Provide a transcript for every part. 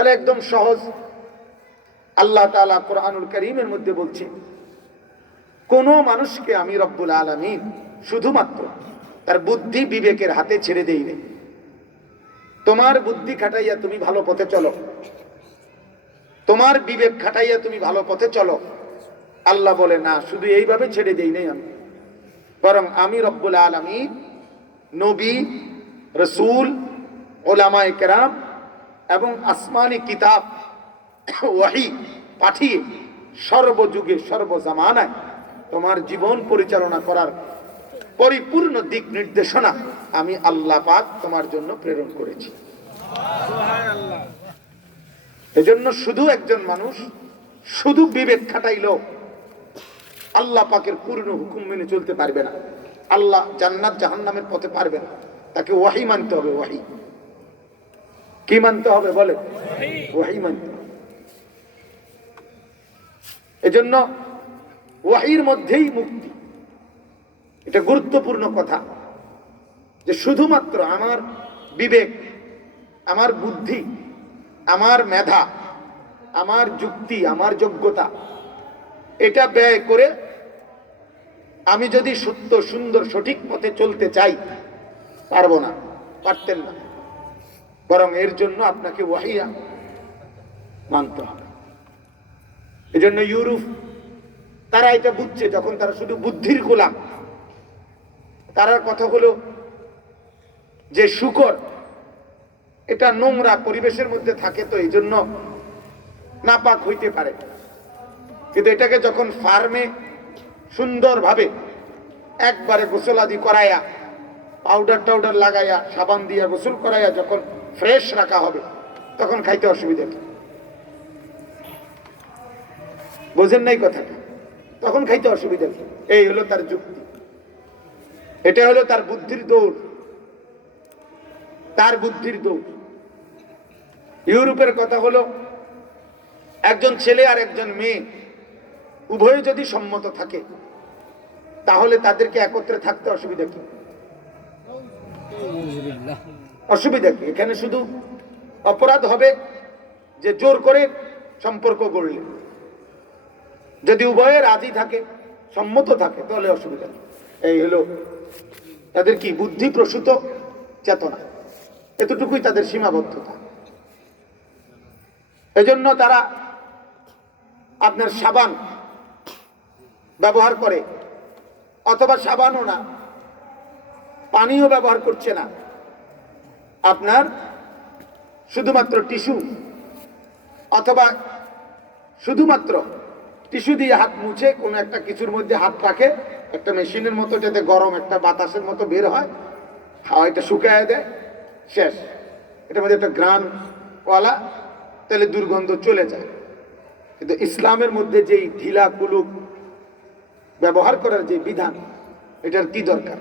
তাহলে একদম সহজ। আল্লাহ তাআলা কোরআনুল কারীমের মধ্যে বলছে, কোন মানুষকে আমি রব্বুল আলামিন শুধুমাত্র তার বুদ্ধি বিবেকের হাতে ছেড়ে দেই নাই। তোমার বুদ্ধি খাটাইয়া তুমি ভালো পথে চলো, তোমার বিবেক খাটাইয়া তুমি ভালো পথে চলো। আল্লাহ বলে না, শুধু এইভাবে ছেড়ে দেই নাই আমি, বরং আমি রব্বুল আলামিন নবী, রাসূল, উলামায়ে কেরাম এবং আসমানি কিতাব ওয়াহী পাঠিয়ে সর্বযুগে সর্বজামানায় তোমার জীবন পরিচালনা করার পরিপূর্ণ দিক নির্দেশনা আমি আল্লাহ পাক তোমার জন্য প্রেরণ করেছি। সুবহানাল্লাহ। এজন্য শুধু একজন মানুষ শুধু বিবেক খাটাইলো আল্লাহ পাকের পূর্ণ হুকুম মেনে চলতে পারবে না, আল্লাহ জান্নাত জাহান্নামের পথে পারবে না। তাকে ওয়াহী মানতে হবে। ওয়াহী কি মানতে হবে বলে? ওয়াহী মানতে হবে। এজন্য ওয়াহীর মধ্যেই মুক্তি। এটা গুরুত্বপূর্ণ কথা যে শুধুমাত্র আমার বিবেক, আমার বুদ্ধি, আমার মেধা, আমার যুক্তি, আমার যোগ্যতা এটা ব্যয় করে আমি যদি সত্য সুন্দর সঠিক পথে চলতে চাই, পারবো না, পারতেন না। বরং এর জন্য আপনাকে ওয়াহী মানতে হবে। এজন্য ইউরোপ তারা এটা বুঝছে, যখন তারা শুধু বুদ্ধির গোলাম। তার কথা হলো যে শূকর এটা নোংরা পরিবেশের মধ্যে থাকে, তো এই জন্য নাপাক হইতে পারে, কিন্তু এটাকে যখন ফার্মে সুন্দরভাবে একবারে গোসল আদি করাইয়া, পাউডার টাউডার লাগাইয়া, সাবান দিয়া গোসল করাইয়া যখন ফ্রেশ রাখা হবে, তখন খাইতে অসুবিধা কি? বোঝেন নাই কথাটা? তখন খাইতে অসুবিধা কি? এই হলো তার যুক্তি, এটা হলো তার বুদ্ধির দৌড়, তার বুদ্ধির দৌড়। ইউরোপের কথা হলো একজন ছেলে আর একজন মেয়ে উভয়ে যদি সম্মত থাকে, তাহলে তাদেরকে একত্রে থাকতে অসুবিধা কি? অসুবিধা কি? এখানে শুধু অপরাধ হবে যে জোর করে সম্পর্ক গড়লে। যদি উভয়ে রাজি থাকে, সম্মত থাকে, তাহলে অসুবিধা নেই। এই হলো তাদের কি বুদ্ধি প্রসূত চেতনা, এতটুকুই তাদের সীমাবদ্ধতা। এজন্য তারা আপনার সাবান ব্যবহার করে, অথবা সাবানও না, পানিও ব্যবহার করছে না, আপনার শুধুমাত্র টিস্যু, অথবা শুধুমাত্র টিস্যু দিয়ে হাত মুছে কোনো একটা কিছুর মধ্যে হাত রাখে, একটা মেশিনের মতো, যাতে গরম একটা বাতাসের মতো বের হয়, হাওয়াটা শুকায় দেয়, শেষ। এটার মধ্যে একটা গ্রানওয়ালা, তাহলে দুর্গন্ধ চলে যায়। কিন্তু ইসলামের মধ্যে যেই ঢিলা কুলুক ব্যবহার করার যে বিধান, এটার কি দরকার?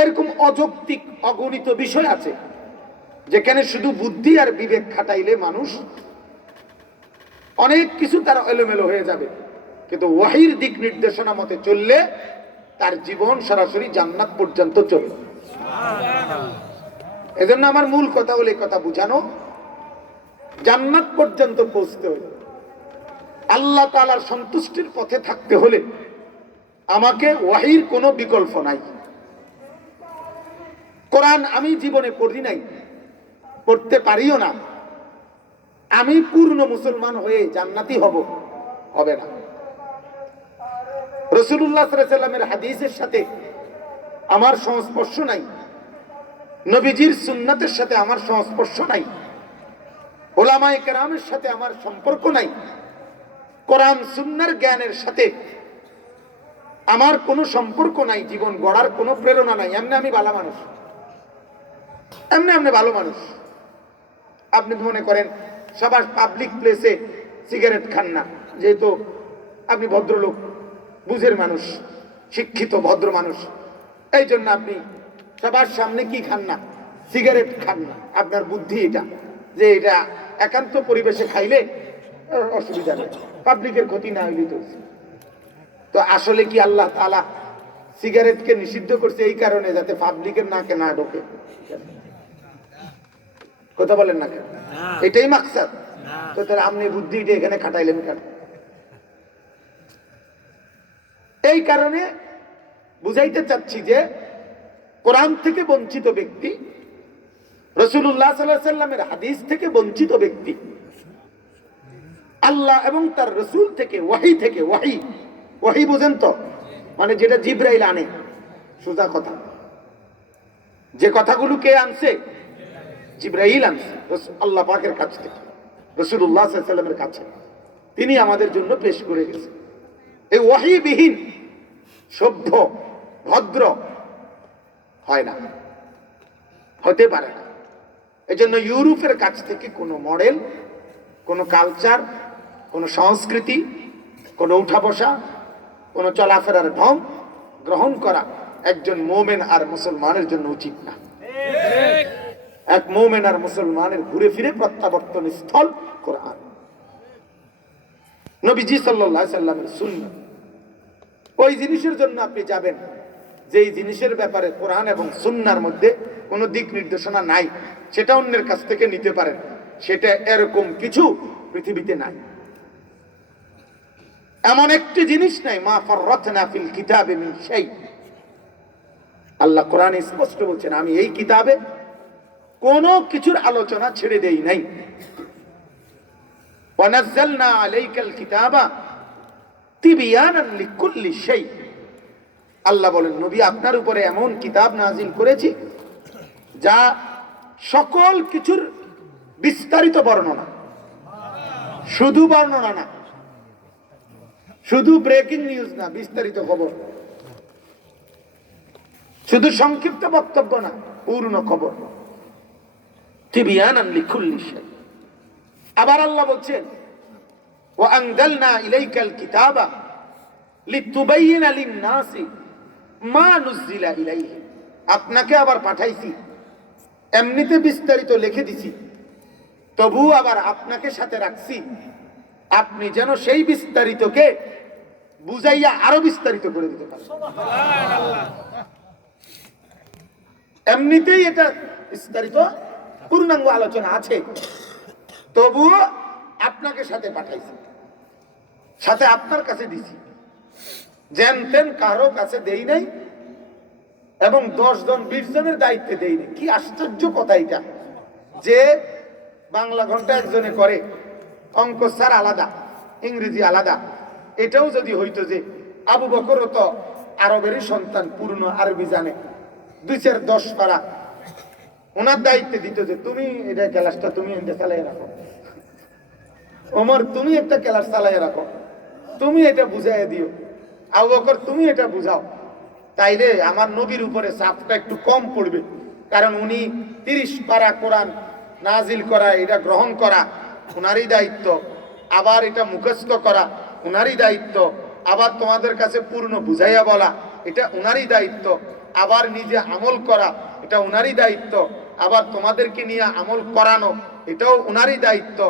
এরকম অযৌক্তিক অগণিত বিষয় আছে যেখানে শুধু বুদ্ধি আর বিবেক খাটাইলে মানুষ অনেক কিছু তার এলোমেলো হয়ে যাবে, কিন্তু ওয়াহীর দিক নির্দেশনা মতে চললে তার জীবন সরাসরি জান্নাত পর্যন্ত চলবে। এজন্য আমার মূল কথা হলো এই কথা বুঝানো, জান্নাত পর্যন্ত পৌঁছতে হলে, আল্লাহ তাআলার সন্তুষ্টির পথে থাকতে হলে আমাকে ওয়াহীর কোনো বিকল্প নাই। কোরআন আমি জীবনে পড়ি নাই, পড়তে পারিও না, আমি পূর্ণ মুসলমান হয়ে জান্নাতি হব, হবে না। রাসূলুল্লাহ সাল্লাল্লাহু আলাইহি ওয়াসাল্লামের হাদিসের সাথে আমার সংস্পর্শ নাই, নবীজির সুন্নাতের সাথে আমার সংস্পর্শ নাই, উলামায়ে কেরামের সাথে আমার সম্পর্ক নাই, কোরআন সুন্নাহর জ্ঞানের সাথে আমার কোনো সম্পর্ক নাই, জীবন গড়ার কোনো প্রেরণা নাই, এমনি আমি ভালো মানুষ, এমনি ভালো মানুষ। আপনি মনে করেন সবার পাবলিক প্লেসে সিগারেট খান না, যেহেতু আপনি ভদ্রলোক, বুঝের মানুষ, শিক্ষিত ভদ্র মানুষ, এই জন্য আপনি সবার সামনে কি খান না, সিগারেট খান না। আপনার বুদ্ধি এটা যে এটা একান্ত পরিবেশে খাইলে অসুবিধা নেই, পাবলিকের ক্ষতি না হইলে তো আসলে কি আল্লাহ তাআলা সিগারেটকে নিষিদ্ধ করছে এই কারণে যাতে পাবলিকের নাকে না ঢোকে? কথা বলেন না কেন? এটাই মাকসাদ। তো তাহলে আপনি বুদ্ধিটা এখানে খাটাইলেন কেন? এই কারণে বুঝাইতে চাচ্ছি যে কোরআন থেকে বঞ্চিত ব্যক্তি, রাসূলুল্লাহ সাল্লাল্লাহু আলাইহি সাল্লামের হাদিস থেকে বঞ্চিত ব্যক্তি, আল্লাহ এবং তার রাসূল থেকে ওয়াহি বুঝেন তো, মানে যেটা জিবরাইল আনে, সোজা কথা, যে কথাগুলো কে আনছে? জিবরাইল আনছে আল্লাহ পাকের কাছ থেকে, রাসূলুল্লাহ সাল্লাল্লাহু আলাইহি সাল্লামের কাছে, তিনি আমাদের জন্য পেশ করে গেছেন। এই ওয়াহিবিহীন সভ্য ভদ্র হয় না, হতে পারে না। এজন্য ইউরোপের কাছ থেকে কোনো মডেল, কোনো কালচার, কোনো সংস্কৃতি, কোনো উঠা বসা, কোনো চলাফেরার ঢং গ্রহণ করা একজন মুমিন আর মুসলমানের জন্য উচিত না। এক মুমিন আর মুসলমানের ঘুরে ফিরে প্রত্যাবর্তন স্থল কোরআন, নবীজি সাল্লাল্লাহু আলাইহি সাল্লামের সুন্নাহ। ওই জিনিসের জন্য আপনি যাবেন যেই জিনিসের ব্যাপারে কোরআন এবং সুন্নাহর মধ্যে কোনো দিক নির্দেশনা নাই, সেটা অন্যের কাছ থেকে নিতে পারেন। সেটা এরকম কিছু পৃথিবীতে নাই, এমন একটি জিনিস নাই। মা ফাররাতনা ফিল কিতাবে মিন শাই। আল্লাহ কোরআনে স্পষ্ট বলছেন, আমি এই কিতাবে কোনো কিছুর আলোচনা ছেড়ে দেই নাই। ওয়া নাযালনা আলাইকাল কিতাবা তিবয়ানান লিকুল্লি শাই। আল্লাহ বলেন, নবী আপনার উপরে এমন কিতাব নাজিল করেছি যা সকল কিছুর বিস্তারিত বর্ণনা, শুধু বর্ণনা না, শুধু ব্রেকিং নিউজ না, বিস্তারিত খবর, শুধু সংক্ষিপ্ত বক্তব্য না, পূর্ণ খবর। তিবয়ানান লিকুল্লি শাই। আবার আল্লাহ বলছেন, ওয়া আনজালনা ইলাইকাল কিতাবা লিতুবাইয়িনা লিন-নাসি মা নুজিলা ইলাইহিম। আপনাকে আবার পাঠাইছি, এমনিতে বিস্তারিত লিখে দিছি, তবু আবার আপনাকে সাথে রাখছি, আপনি যেন সেই বিস্তারিতকে বুঝাইয়া আরো বিস্তারিত করে দিতে পারেন। সুবহানাল্লাহ। এমনিতেই এটা বিস্তারিত পূর্ণাঙ্গ আলোচনা আছে, তবুও আপনাকে সাথে পাঠাইছি, সাথে আপনার কাছে দিছি, যেন তেন কারো কাছে দেই নাই, এবং 10 জন 20 জনের দায়িত্বে দেই নাই। কি আশ্চর্য কথা এটা, যে বাংলা ঘন্টা একজনে করে, অঙ্ক স্যার আলাদা, ইংরেজি আলাদা। এটাও যদি হইতো যে আবু বকরও তো আরবেরই সন্তান, পূর্ণ আরবি জানে, 2-4-10 পারা, ওনার দায়িত্বে দিত যে তুমি এটা ক্লাসটা তুমি এটা চালাই রাখো, ওমর তুমি একটা ক্লাস চালাই রাখো, তুমি এটা বুঝাই দিও, আবু বকর তুমি এটা বুঝাও, তাইলে আমার নবীর উপরে চাপটা একটু কম পড়বে। কারণ উনি 30 পারা কোরআন নাজিল করা, এটা গ্রহণ করা উনারই দায়িত্ব, আবার এটা মুখস্থ করা উনারই দায়িত্ব, আবার তোমাদের কাছে পূর্ণ বুঝাইয়া বলা এটা উনারই দায়িত্ব, আবার নিজে আমল করা এটা উনারই দায়িত্ব, আবার তোমাদেরকে নিয়ে আমল করানো এটাও উনারই দায়িত্ব,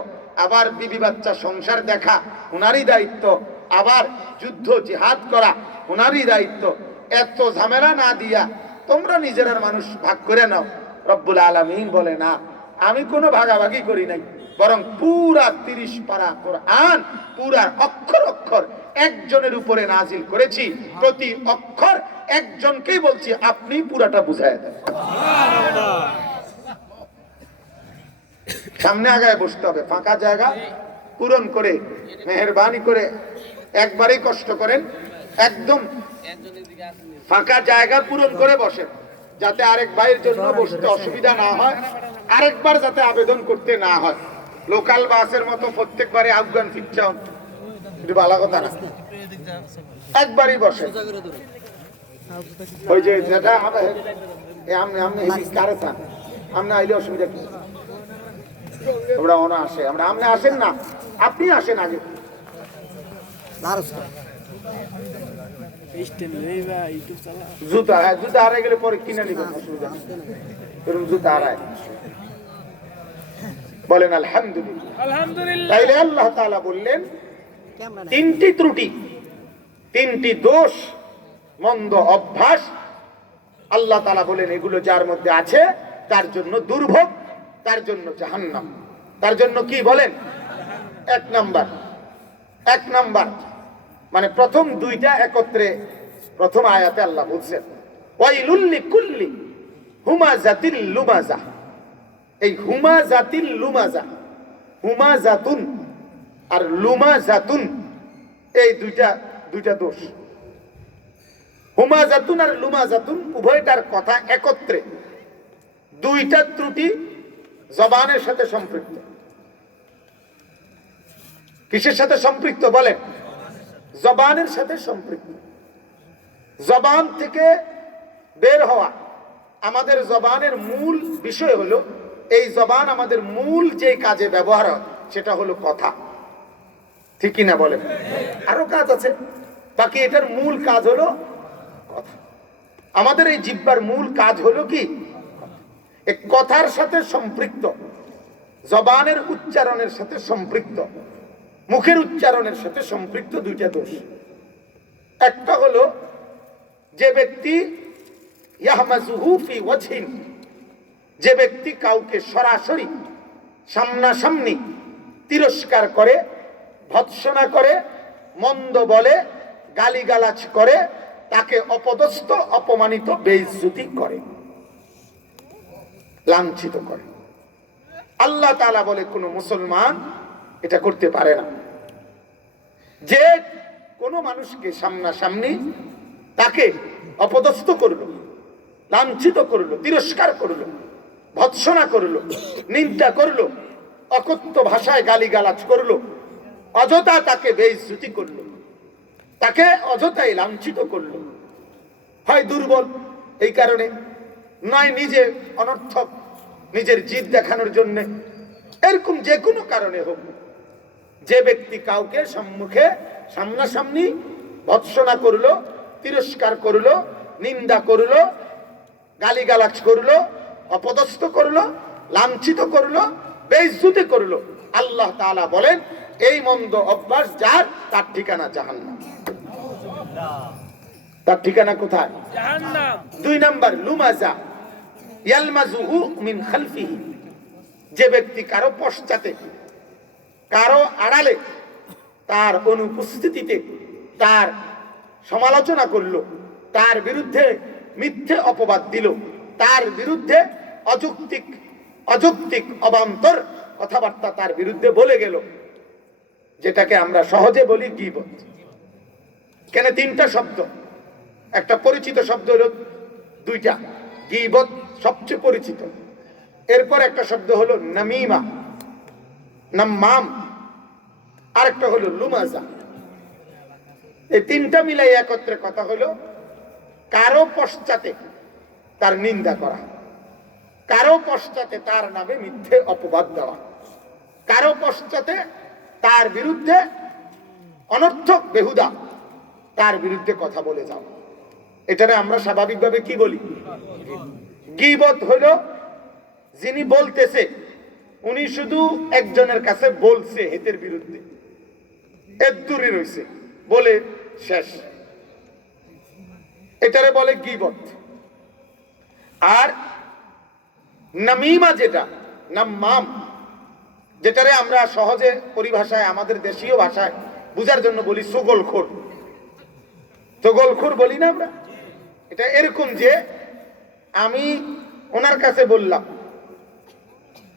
আবার বিবি বাচ্চা সংসার দেখা উনারই দায়িত্ব, আবার যুদ্ধ জিহাদ করা উনারই দায়িত্ব। এত ঝামেলা না দিয়া তোমরা নিজের মানুষ ভাগ করে নাও। রব্বুল আলামিন বলে, না, আমি কোনো ভাগাভাগি করি নাই, বরং পুরা 30 পারা কোরআন পুরা অক্ষর অক্ষর একজনের উপরে নাজিল করেছি, প্রতি অক্ষর একজনকেই বলছি আপনি পুরাটা বুঝায় দেন। সামনে আগায় বসতে হবে, ফাঁকা জায়গা পূরণ করে মেহেরবানি করে একবারই কষ্ট করেন, একদম ফাঁকা জায়গা পূরণ করে বসেন, যাতে আরেক ভাইয়ের জন্য বসতে অসুবিধা না হয়, আরেকবার যাতে আবেদন করতে না হয়। লোকাল বাসের মতো প্রত্যেকবারে আফগান ফিরছাউন, এটা ভালো কথা না, একবারই বসে। ওই যে যেটা আপনি কারে চান, আপনি আইলে অসুবিধা কি? আমরা ওনা আসে, আমরা আপনি আসেন না, আপনি আসেন আগে। জুতা, হ্যাঁ, জুতা হারাই গেলে পরে কিনে নিবেন, অসুবিধা নেই। এরকম জুতা হারায়, বলেন আলহামদুলিল্লাহ। তাইলে আল্লাহ তাআলা বললেন 3টি ত্রুটি, 3টি দোষ, মন্দ অভ্যাস, আল্লাহ তাআলা বলেন এগুলো যার মধ্যে আছে তার জন্য দুর্ভোগ, তার জন্য জাহান্নাম। তার জন্য কি বলেন? এক নাম্বার মানে প্রথম দুইটা একত্রে প্রথম আয়াতে আল্লাহ বলছেন ওয়াইলুল লিকুল্লি হুমাযাতিল লুমাযা। এই হুমাযাতিল লুমাযা, হুমাযাতুন আর লুমাযাতুন এই দুইটা দোষ। হুমাযাতুন আর লুমাযাতুন উভয়টার কথা একত্রে, দুইটা ত্রুটি জবানের সাথে সম্পৃক্ত। কিসের সাথে সম্পৃক্ত বলেন? জবানের সাথে সম্পৃক্ত। জবান থেকে বের হওয়া, আমাদের জবানের মূল বিষয় হলো, এই জবান আমাদের মূল যে কাজে ব্যবহার হয় সেটা হলো কথা। ঠিক কিনা বলেন? আরো কাজ আছে, বাকি এটার মূল কাজ হলো কথা। আমাদের এই জিহ্বার মূল কাজ হলো কি? এই কথার সাথে সম্পৃক্ত, জবানের উচ্চারণের সাথে সম্পৃক্ত, মুখের উচ্চারণের সাথে সম্পৃক্ত দুইটা দোষ। একটা হলো যে ব্যক্তি ইয়াহমাজুহু ফি ওয়াজহিন, যে ব্যক্তি কাউকে সরাসরি সামনাসামনি তিরস্কার করে, ভৎসনা করে, মন্দ বলে, গালিগালাজ করে, তাকে অপদস্থ, অপমানিত, বেইজ্জতি করে, লাঞ্ছিত করে। আল্লাহ তাআলা বলে কোন মুসলমান এটা করতে পারে না। যে কোন মানুষকে সামনাসামনি তাকে অপদস্থ করলো, লাঞ্ছিত করলো, তিরস্কার করলো, ভৎসনা করলো, নিন্দা করলো, অকথ্য ভাষায় গালিগালাজ করলো, অযথা তাকে বেইজ্জতি করলো, তাকে অযথাই লাঞ্ছিত করলো, হয় দুর্বল এই কারণে, নয় নিজে অনর্থক, নিজের জিদ দেখানোর জন্য, এরকম যে কোনো কারণে হোক, যে ব্যক্তি কাউকে সম্মুখে সামনাসামনি ভৎসনা করলো, তিরস্কার করলো, নিন্দা করলো, গালিগালাজ করলো, অপদস্থ করলো, লাঞ্ছিত করলো, বেইজ্জতি করলো, আল্লাহ তাআলা বলেন এই মন্দ অভ্যাস যার, তার ঠিকানা জাহান্নাম। তার ঠিকানা কোথায়? জাহান্নাম। 2 নাম্বার লুমাজা, ইয়ালমাজুহু মিন খালফিহি, যে ব্যক্তি কারো পশ্চাতে, কারো আড়ালে, তার অনুপস্থিতিতে তার সমালোচনা করলো, তার বিরুদ্ধে মিথ্যে অপবাদ দিল, তার বিরুদ্ধে অযৌক্তিক অবান্তর কথাবার্তা তার বিরুদ্ধে বলে গেল, যেটাকে আমরা সহজে বলি গীবত। কেন 3টা শব্দ? একটা পরিচিত শব্দ হলো, 2টা। গীবত সবচেয়ে পরিচিত, এরপর একটা শব্দ হলো নামিমা, নাম্মাম, আরেকটা হলো লুমাজা। এই 3টা মিলাই একত্রে কথা হলো কারো পশ্চাতে তার নিন্দা করা, কারো পশ্চাতে তার নামে মিথ্যে অপবাদ দেওয়া, কারো পশ্চাতে তার বিরুদ্ধে অনর্থক বেহুদা তার বিরুদ্ধে কথা বলে যাও। এটারে আমরা স্বাভাবিকভাবে কি বলি? গীবত হলো যিনি বলতেছে, উনি শুধু একজনের কাছে বলছে হেতের বিরুদ্ধে, এদ্দুরি রইছে, বলে শেষ, এটারে বলে গীবত। আর নামিমা যেটা, নাম্মাম, যেটারে আমরা সহজে পরিভাষায়, আমাদের দেশীয় ভাষায় বুঝার জন্য বলি চগলখোর। চগলখোর বলি না আমরা? এটা এরকম যে আমি ওনার কাছে বললাম,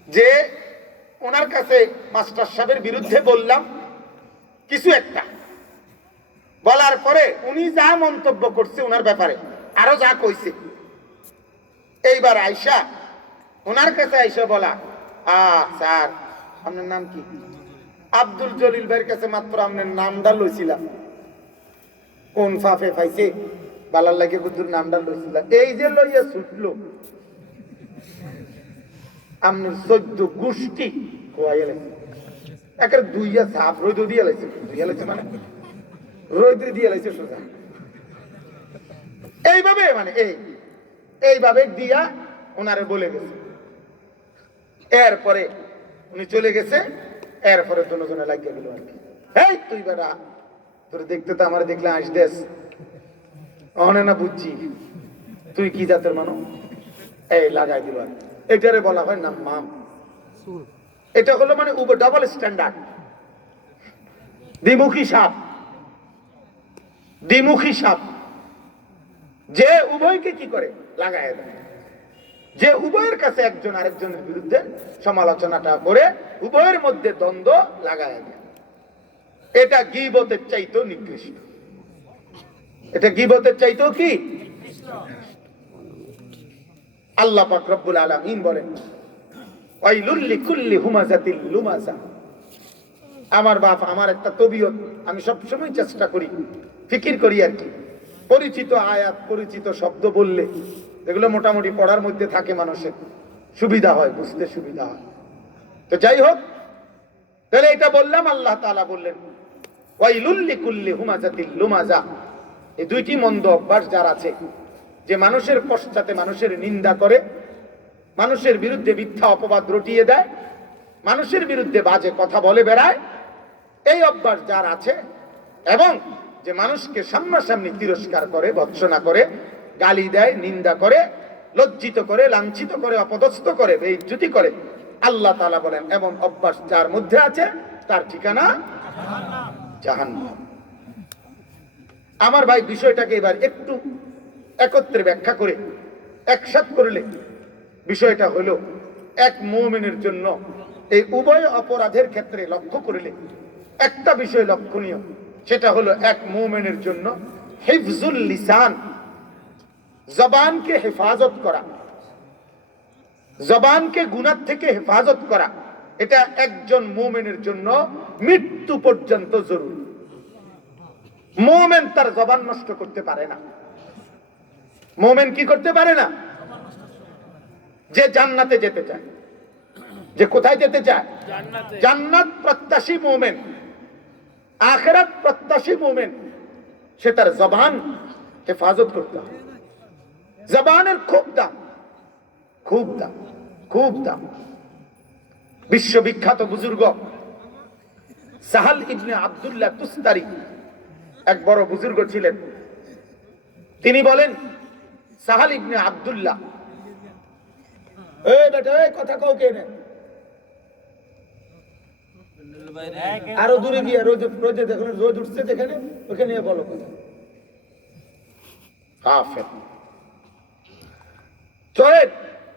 যে ওনার কাছে মাস্টার সাহেবের বিরুদ্ধে বললাম কিছু একটা, বলার পরে উনি যা মন্তব্য করছে ওনার ব্যাপারে, আরো যা কইছে, এইবার আইসা ওনার কাছে আইসা বলা, স্যার আপনার নাম কি? আব্দুল জলিল ভাইয়ের কাছে মাত্র আপনার নামটা লইছিলাম, কোন ফাফে পাইছে বালার লাগে কুতুর নামটা লইছিলাম, এই যে লইয়া ছুটলো আপনার 14 গোষ্ঠী খোয়াইয়া লাগছে, একের 2 সাপ রোদ দিয়ে লাগছে, মানে রোদ দিয়ে লাগছে সোজা, এইভাবে মানে এইভাবে দিয়া ওনারে বলে গেছে। এরপরে উনি চলে গেছে, এরপরে দুজনে লাগিয়ে গেল আর কি, এই তুই বেটা, তোর দেখতে তো আমার দেখলে আসদেস, অনে না বুঝছি তুই কি জাতের মানুষ, এই লাগাই দিল। এটারে বলা হয় নাম্মাম। এটা হলো মানে ডাবল স্ট্যান্ডার্ড, দ্বিমুখী সাপ। দ্বিমুখী সাপ যে উভয়কে কি করে লাগায় দেয়, যে উভয়ের কাছে একজন আরেকজনের বিরুদ্ধে সমালোচনাটা করে উভয়ের মধ্যে দ্বন্দ্ব লাগায় দেয়। এটা গীবতের চাইতেও নিকৃষ্ট। এটা গীবতের চাইতেও কি? আল্লাহ পাক রব্বুল আলামিন বলেন, ওয়াইলুল লিকুল্লি হুমাযাতিল লুমাযা। আমার বাপ, আমার একটা তবিয়ত, আমি সবসময় চেষ্টা করি, ফিকির করি আর কি, পরিচিত আয়াত পরিচিত শব্দ বললে এগুলো মোটামুটি পড়ার মধ্যে থাকে, মানুষের সুবিধা হয়, বুঝতে সুবিধা হয়। তো যাই হোক, তাহলে এটা বললাম, আল্লাহ তাআলা বললেন ওয়াইলুল লিকুল্লি হুমাযাতিল লুমাযা। এই দুইটি মন্দ অভ্যাস যার আছে, যে মানুষের পশ্চাতে মানুষের নিন্দা করে, মানুষের বিরুদ্ধে মিথ্যা অপবাদ রটিয়ে দেয়, মানুষের বিরুদ্ধে বাজে কথা বলে বেড়ায়, এই অভ্যাস যার আছে, এবং যে মানুষকে সামনাসামনি তিরস্কার করে, ভৎসনা করে, গালি দেয়, নিন্দা করে, লজ্জিত করে, লাঞ্ছিত করে, অপদস্থ করে, বেইজ্জতি করে, আল্লাহ তাআলা বলেন এমন অভ্যাস যার মধ্যে আছে তার ঠিকানা জাহান্নাম। আমার ভাই, বিষয়টাকে এবার একটু একত্রে ব্যাখ্যা করে একসাথ করলে বিষয়টা হলো, এক মুমিনের জন্য এই উভয় অপরাধের ক্ষেত্রে লক্ষ্য করলে একটা বিষয় লক্ষণীয়, সেটা হলো এক মুমিনের জন্য হিফজুল লিসান, জবানকে হেফাজত করা, জবানকে গুনাহ থেকে হেফাজত করা, এটা একজন মুমিনের জন্য মৃত্যু পর্যন্ত জরুরি। মুমিন তার জবান নষ্ট করতে পারে না। মুমিন কি করতে পারে না? যে জান্নাতে যেতে চায়, যে কোথায় যেতে চায়? জান্নাত প্রত্যাশী মুমিন, আখিরাত প্রত্যাশী মুমিন, সে তার জবান হেফাজত করতে হবে। জবানের খুব দাম, খুব দাম, খুব দাম। বিশ্ববিখ্যাত বুজুর্গ সাহাল ইবনে আব্দুল্লাহ তুস্তারি এক বড় বুজুর্গ ছিলেন। তিনি বলেন, সাহাল ইবনে আব্দুল্লাহ, এই বেটা, এই কথা কও কে না, আরো দূরে গিয়ে রোদে রোদে দেখুন, রোদ উঠছে যেখানে, ওখানে বলো কথা। কাফের।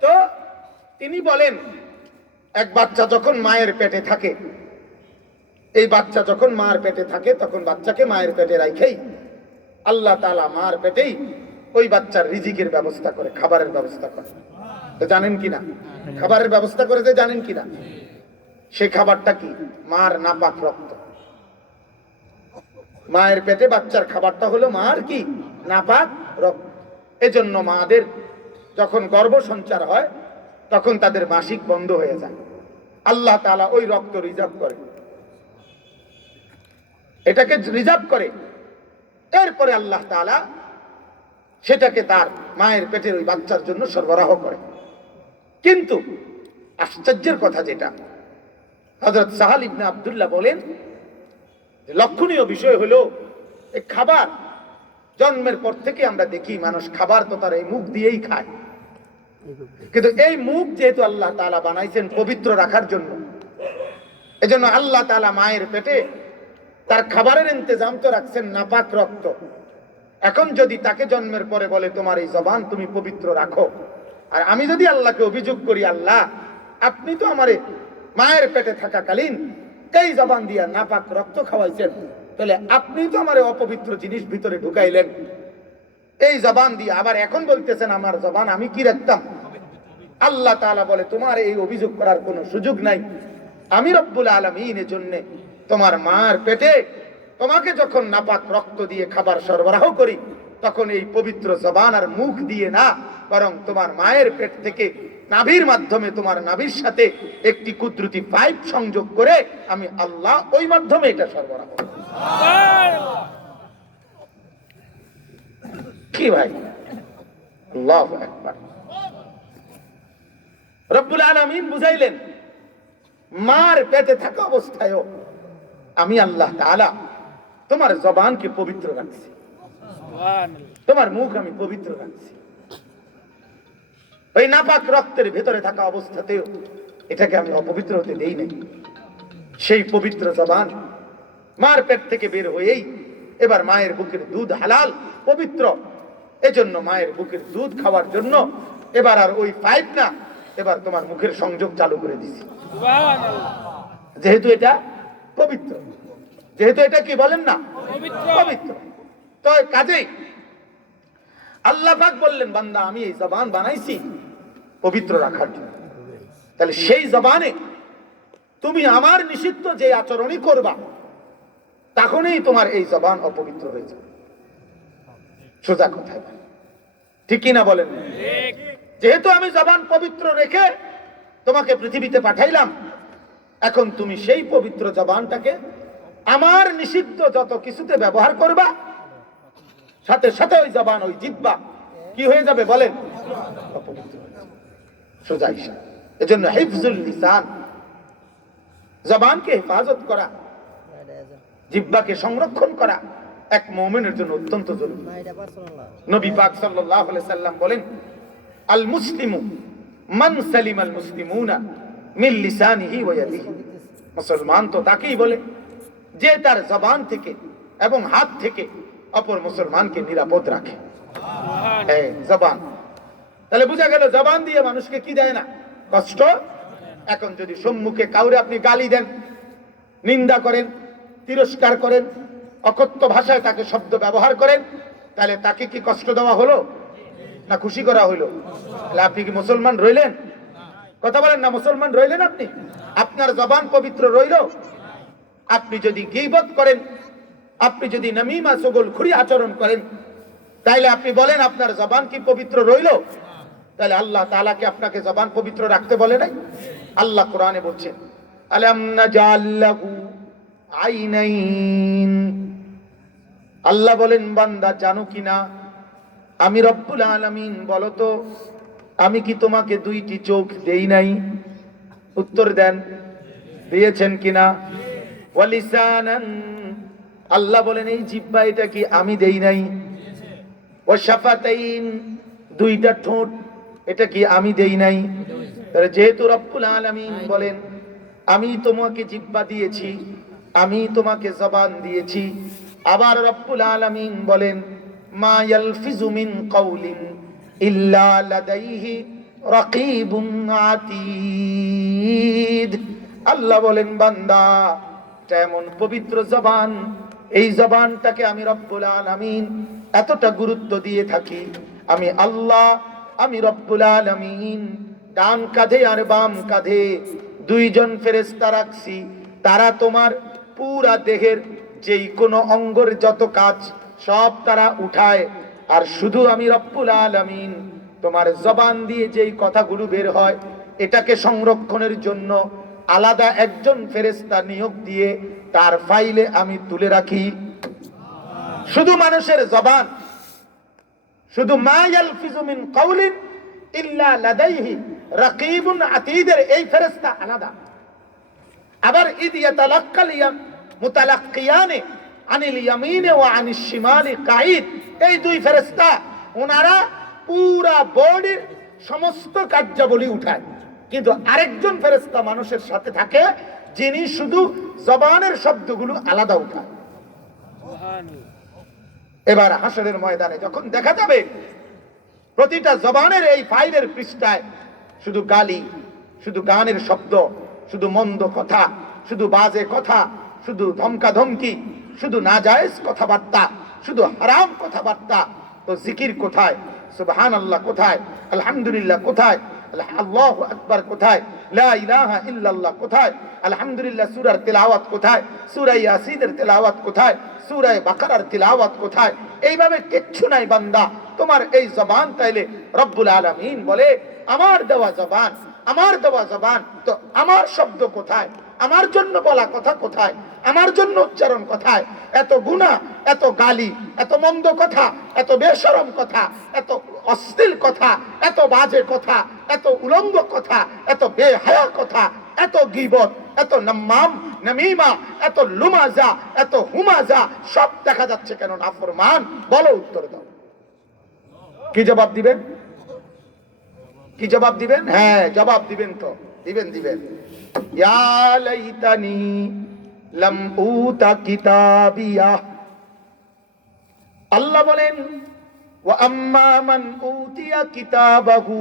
তো তিনি বলেন, এক বাচ্চা যখন মায়ের পেটে থাকে, এই বাচ্চা যখন মায়ের পেটে থাকে, তখন বাচ্চাকে মায়ের পেটে রাখেই আল্লাহ তাআলা মার পেটেই ওই বাচ্চার রিজিকের ব্যবস্থা করে, খাবারের ব্যবস্থা করে। তো জানেন কিনা খাবারের ব্যবস্থা করেছে? জানেন কিনা? সেই খাবারটা কি? মার নাপাক রক্ত। মায়ের পেটে বাচ্চার খাবারটা হলো মার কি? নাপাক রক্ত। এজন্য মাদের যখন গর্ভ সঞ্চার হয়, তখন তাদের মাসিক বন্ধ হয়ে যায়। আল্লাহ তাআলা ওই রক্ত রিজার্ভ করে, এটাকে রিজার্ভ করে। এরপরে আল্লাহ তাআলা সেটাকে তার মায়ের পেটের ওই বাচ্চার জন্য সরবরাহ করে। কিন্তু আশ্চর্যের কথা যেটা, হযরত সাহাল ইবনে আব্দুল্লাহ বলেন, লক্ষণীয় বিষয় হলো এই খাবার জন্মের পর থেকে আমরা দেখি মানুষ খাবার তো তার এই মুখ দিয়েই খায়, কিন্তু এই মুখ যেহেতু আল্লাহ তাআলা বানাইছেন পবিত্র রাখার জন্য, এজন্য আল্লাহ তাআলা মায়ের পেটে তার খাবারের ইন্তজাম তো রাখছেন নাপাক রক্ত। এখন যদি তাকে জন্মের পরে বলে তোমার এই জবান তুমি পবিত্র রাখো, আর আমি যদি আল্লাহকে অভিযোগ করি, আল্লাহ আপনি তো আমারে মায়ের পেটে থাকাকালীন এই জবান দিয়া নাপাক রক্ত খাওয়াইছেন, তাহলে আপনি তো আমারে অপবিত্র জিনিস ভিতরে ঢুকাইলেন এই জবান দিয়ে, আবার এখন বলতেছেন আমার জবান আমি কি রাখতাম? আল্লাহ তাআলা বলে তোমার এই অভিযোগ করার কোনো সুযোগ নাই। আমি রব্বুল আলামিনের জন্য তোমার মার পেটে তোমাকে যখন নাপাক রক্ত দিয়ে খাবার সরবরাহ করি, তখন এই পবিত্র জবান আর মুখ দিয়ে না, বরং তোমার মায়ের পেট থেকে নাভির মাধ্যমে তোমার নাভির সাথে একটি কুদরতি পাইপ সংযোগ করে আমি আল্লাহ ওই মাধ্যমে এটা সরবরাহ করি। কি ভাই, আল্লাহু আকবার। রব্বুল আলামিন বুঝাইলেন, মার পেটে থাকা অবস্থায়ও আমি আল্লাহ তাআলা তোমার জবানকে পবিত্র রাখছি, তোমার মুখ আমি পবিত্র রাখছি। ওই নাপাক রক্তের ভেতরে থাকা অবস্থাতেও এটাকে আমি অপবিত্র হতে দেই নাই। সেই পবিত্র জবান মার পেট থেকে বের হয়েই এবার মায়ের বুকের দুধ হালাল পবিত্র, এজন্য মায়ের বুকের দুধ খাওয়ার জন্য এবার আর ওই পাইপ না, এবার তোমার মুখের সংযোগ চালু করে দিছি। যেহেতু এটা পবিত্র, যেহেতু এটা কি বলেন না পবিত্র, তো কাজেই আল্লাহ পাক বললেন বান্দা আমি এই জবান বানাইছি পবিত্র রাখার জন্য। তাহলে সেই জবানে তুমি আমার নিষিদ্ধ যে আচরণই করবা তখনই তোমার এই জবান অপবিত্র হয়ে যাবে। সোজা কথা, ঠিক কিনা বলেন? যেহেতু আমি জবান পবিত্র রেখে তোমাকে পৃথিবীতে পাঠাইলাম, এখন তুমি সেই পবিত্র জবানটাকে আমার নিষিদ্ধ যত কিছুতে ব্যবহার করবা, সাথে সাথে ওই জবান ওই জিহ্বা কি হয়ে যাবে বলেন? অপবিত্র হয়ে যাবে। সোজা হিসাব। এজন্য হিফজুল লিসান, জবানকে হেফাজত করা, জিহ্বাকে সংরক্ষণ করা এক মুমিনের জন্য অত্যন্ত জরুরি। নবী পাক সাল্লাল্লাহু আলাইহি সাল্লাম বলেন, আল মুসলিমু মান সালিমাল মুসলিমুনা মিন লিসানিহি ওয়া ইয়াদিহি। মুসলমান তো তাকেই বলে যে তার জবান থেকে এবং হাত থেকে অপর মুসলমানকে নিরাপদ রাখে। এই জবান, তাহলে বোঝা গেল জবান দিয়ে মানুষকে কি দেয় না? কষ্ট। এখন যদি সম্মুখে কাউরে আপনি গালি দেন, নিন্দা করেন, তিরস্কার করেন, অকথ্য ভাষায় তাকে শব্দ ব্যবহার করেন, তাহলে তাকে কি কষ্ট দেওয়া হলো না খুশি করা হলো? তাহলে আপনি কি মুসলমান রইলেন? কথা বলেন না, মুসলমান রইলেন আপনি? আপনার জবান পবিত্র রইল? আপনি যদি গীবত করেন, আপনি যদি নামিমা চগলখুরি আচরণ করেন, তাইলে আপনি বলেন আপনার জবান কি পবিত্র রইল? তাহলে আল্লাহ তাআলা কি আপনাকে জবান পবিত্র রাখতে বলে নাই? আল্লাহ কোরআনে বলছেন, আলাম নাজাল লাহু আইনাইন। আল্লাহ বলেন বান্দা জানো কিনা আমি রব্বুল আলামিন, বলো তো আমি কি তোমাকে দুইটি চোখ দেই নাই? উত্তর দেন, দিয়েছেন কিনা? ওয়া লিসানান, আল্লাহ বলেন এই জিহ্বা এটা কি আমি দেই নাই? ওয়া শাফাতাইন, দুইটা ঠোঁট এটা কি আমি দেই নাই? তাহলে যেহেতু রব্বুল আলামিন বলেন আমি তোমাকে জিহ্বা দিয়েছি, আমি তোমাকে জবান দিয়েছি, আবার রব্বুল আলামিন বলেন মা ইয়ালফিজু মিন কাউলিন ইল্লা লাদাইহি রাকিবুন আতীদ। আল্লাহ বলেন বান্দা এটা এমন পবিত্র জবান, এই জবানটাকে আমি রব্বুল আলামিন এতটা গুরুত্ব দিয়ে থাকি। আমি আল্লাহ, আমি রব্বুল আলামিন ডান কাঁধে আর বাম কাঁধে দুইজন ফেরেশতা রাখছি, তারা তোমার পুরা দেহের যেই কোনো অঙ্গের যত কাজ সব তারা উঠায়। আর শুধু আমি রব্বুল আলামিন তোমার জবান দিয়ে যেই কথাগুলো বের হয় এটাকে সংরক্ষণের জন্য আলাদা একজন ফেরেশতা নিয়োগ দিয়ে তার ফাইলে আমি তুলে রাখি। শুধু মানুষের জবান, শুধু মা ইয়ালফিজু মিন কাউলিন ইল্লা লাদাইহি রাকিবুন আতীদের এই ফেরেশতা আলাদা। আবার ইদ ইয়াতালাক্কাল মুতালাক্কিয়ানে আনিল ইয়ামিনে ওয়া আনিশ শিমালি কাঈদ, এই দুই ফেরেশতা ওনারা পুরা বডির সমস্ত কার্যাবলী উঠায়, কিন্তু আরেকজন ফেরেশতা মানুষের সাথে থাকে যিনি শুধু জবানের শব্দগুলো আলাদা উঠায়। এবার হাসরের ময়দানে যখন দেখা যাবে প্রতিটা জবানের এই ফাইলের পৃষ্ঠায় শুধু গালি, শুধু গানের শব্দ, শুধু মন্দ কথা, শুধু বাজে কথা, শুধু ধমকা ধমকি, শুধু নাজায়েজ কথাবার্তা, শুধু হারাম কথাবার্তা, তো জিকির কোথায়? সুবহানাল্লাহ কোথায়? আলহামদুলিল্লাহ কোথায়? আল্লাহু আকবার কোথায়? লা ইলাহা ইল্লাল্লাহ কোথায়? আলহামদুলিল্লাহ সূরার তিলাওয়াত কোথায়? সূরা ইয়াসিনের তিলাওয়াত কোথায়? সূরা বাকারার তিলাওয়াত কোথায়? এইভাবে কিচ্ছু নাই বান্দা তোমার এই জবান। তাইলে রব্বুল আলামিন বলে আমার দেওয়া জবান, আমার দেওয়া জবান, তো আমার শব্দ কোথায়? আমার জন্য বলা কথা কোথায়? আমার জন্য উচ্চারণ কোথায়? এত গুনাহ, এত গালি, এত মন্দ কথা, এত বেশরম কথা, এত অশ্লীল কথা, এত বাজে কথা, এত উলঙ্গ কথা, এত বেহায়া কথা, এত গীবত, এত নাম্মাম নামিমা, এত লুমাজা, এত হুমাজা, সব দেখা যাচ্ছে কেন? নাফরমান। বলো, উত্তর দাও। কি জবাব দিবেন? কি জবাব দিবেন? হ্যাঁ জবাব দিবেন তো। দিবেন দিবেন। ইয়া লাইতানি লাম উতা কিতাবিয়া। আল্লাহ বলেন ওয়া আম্মা মান উতিয়া কিতাবাহু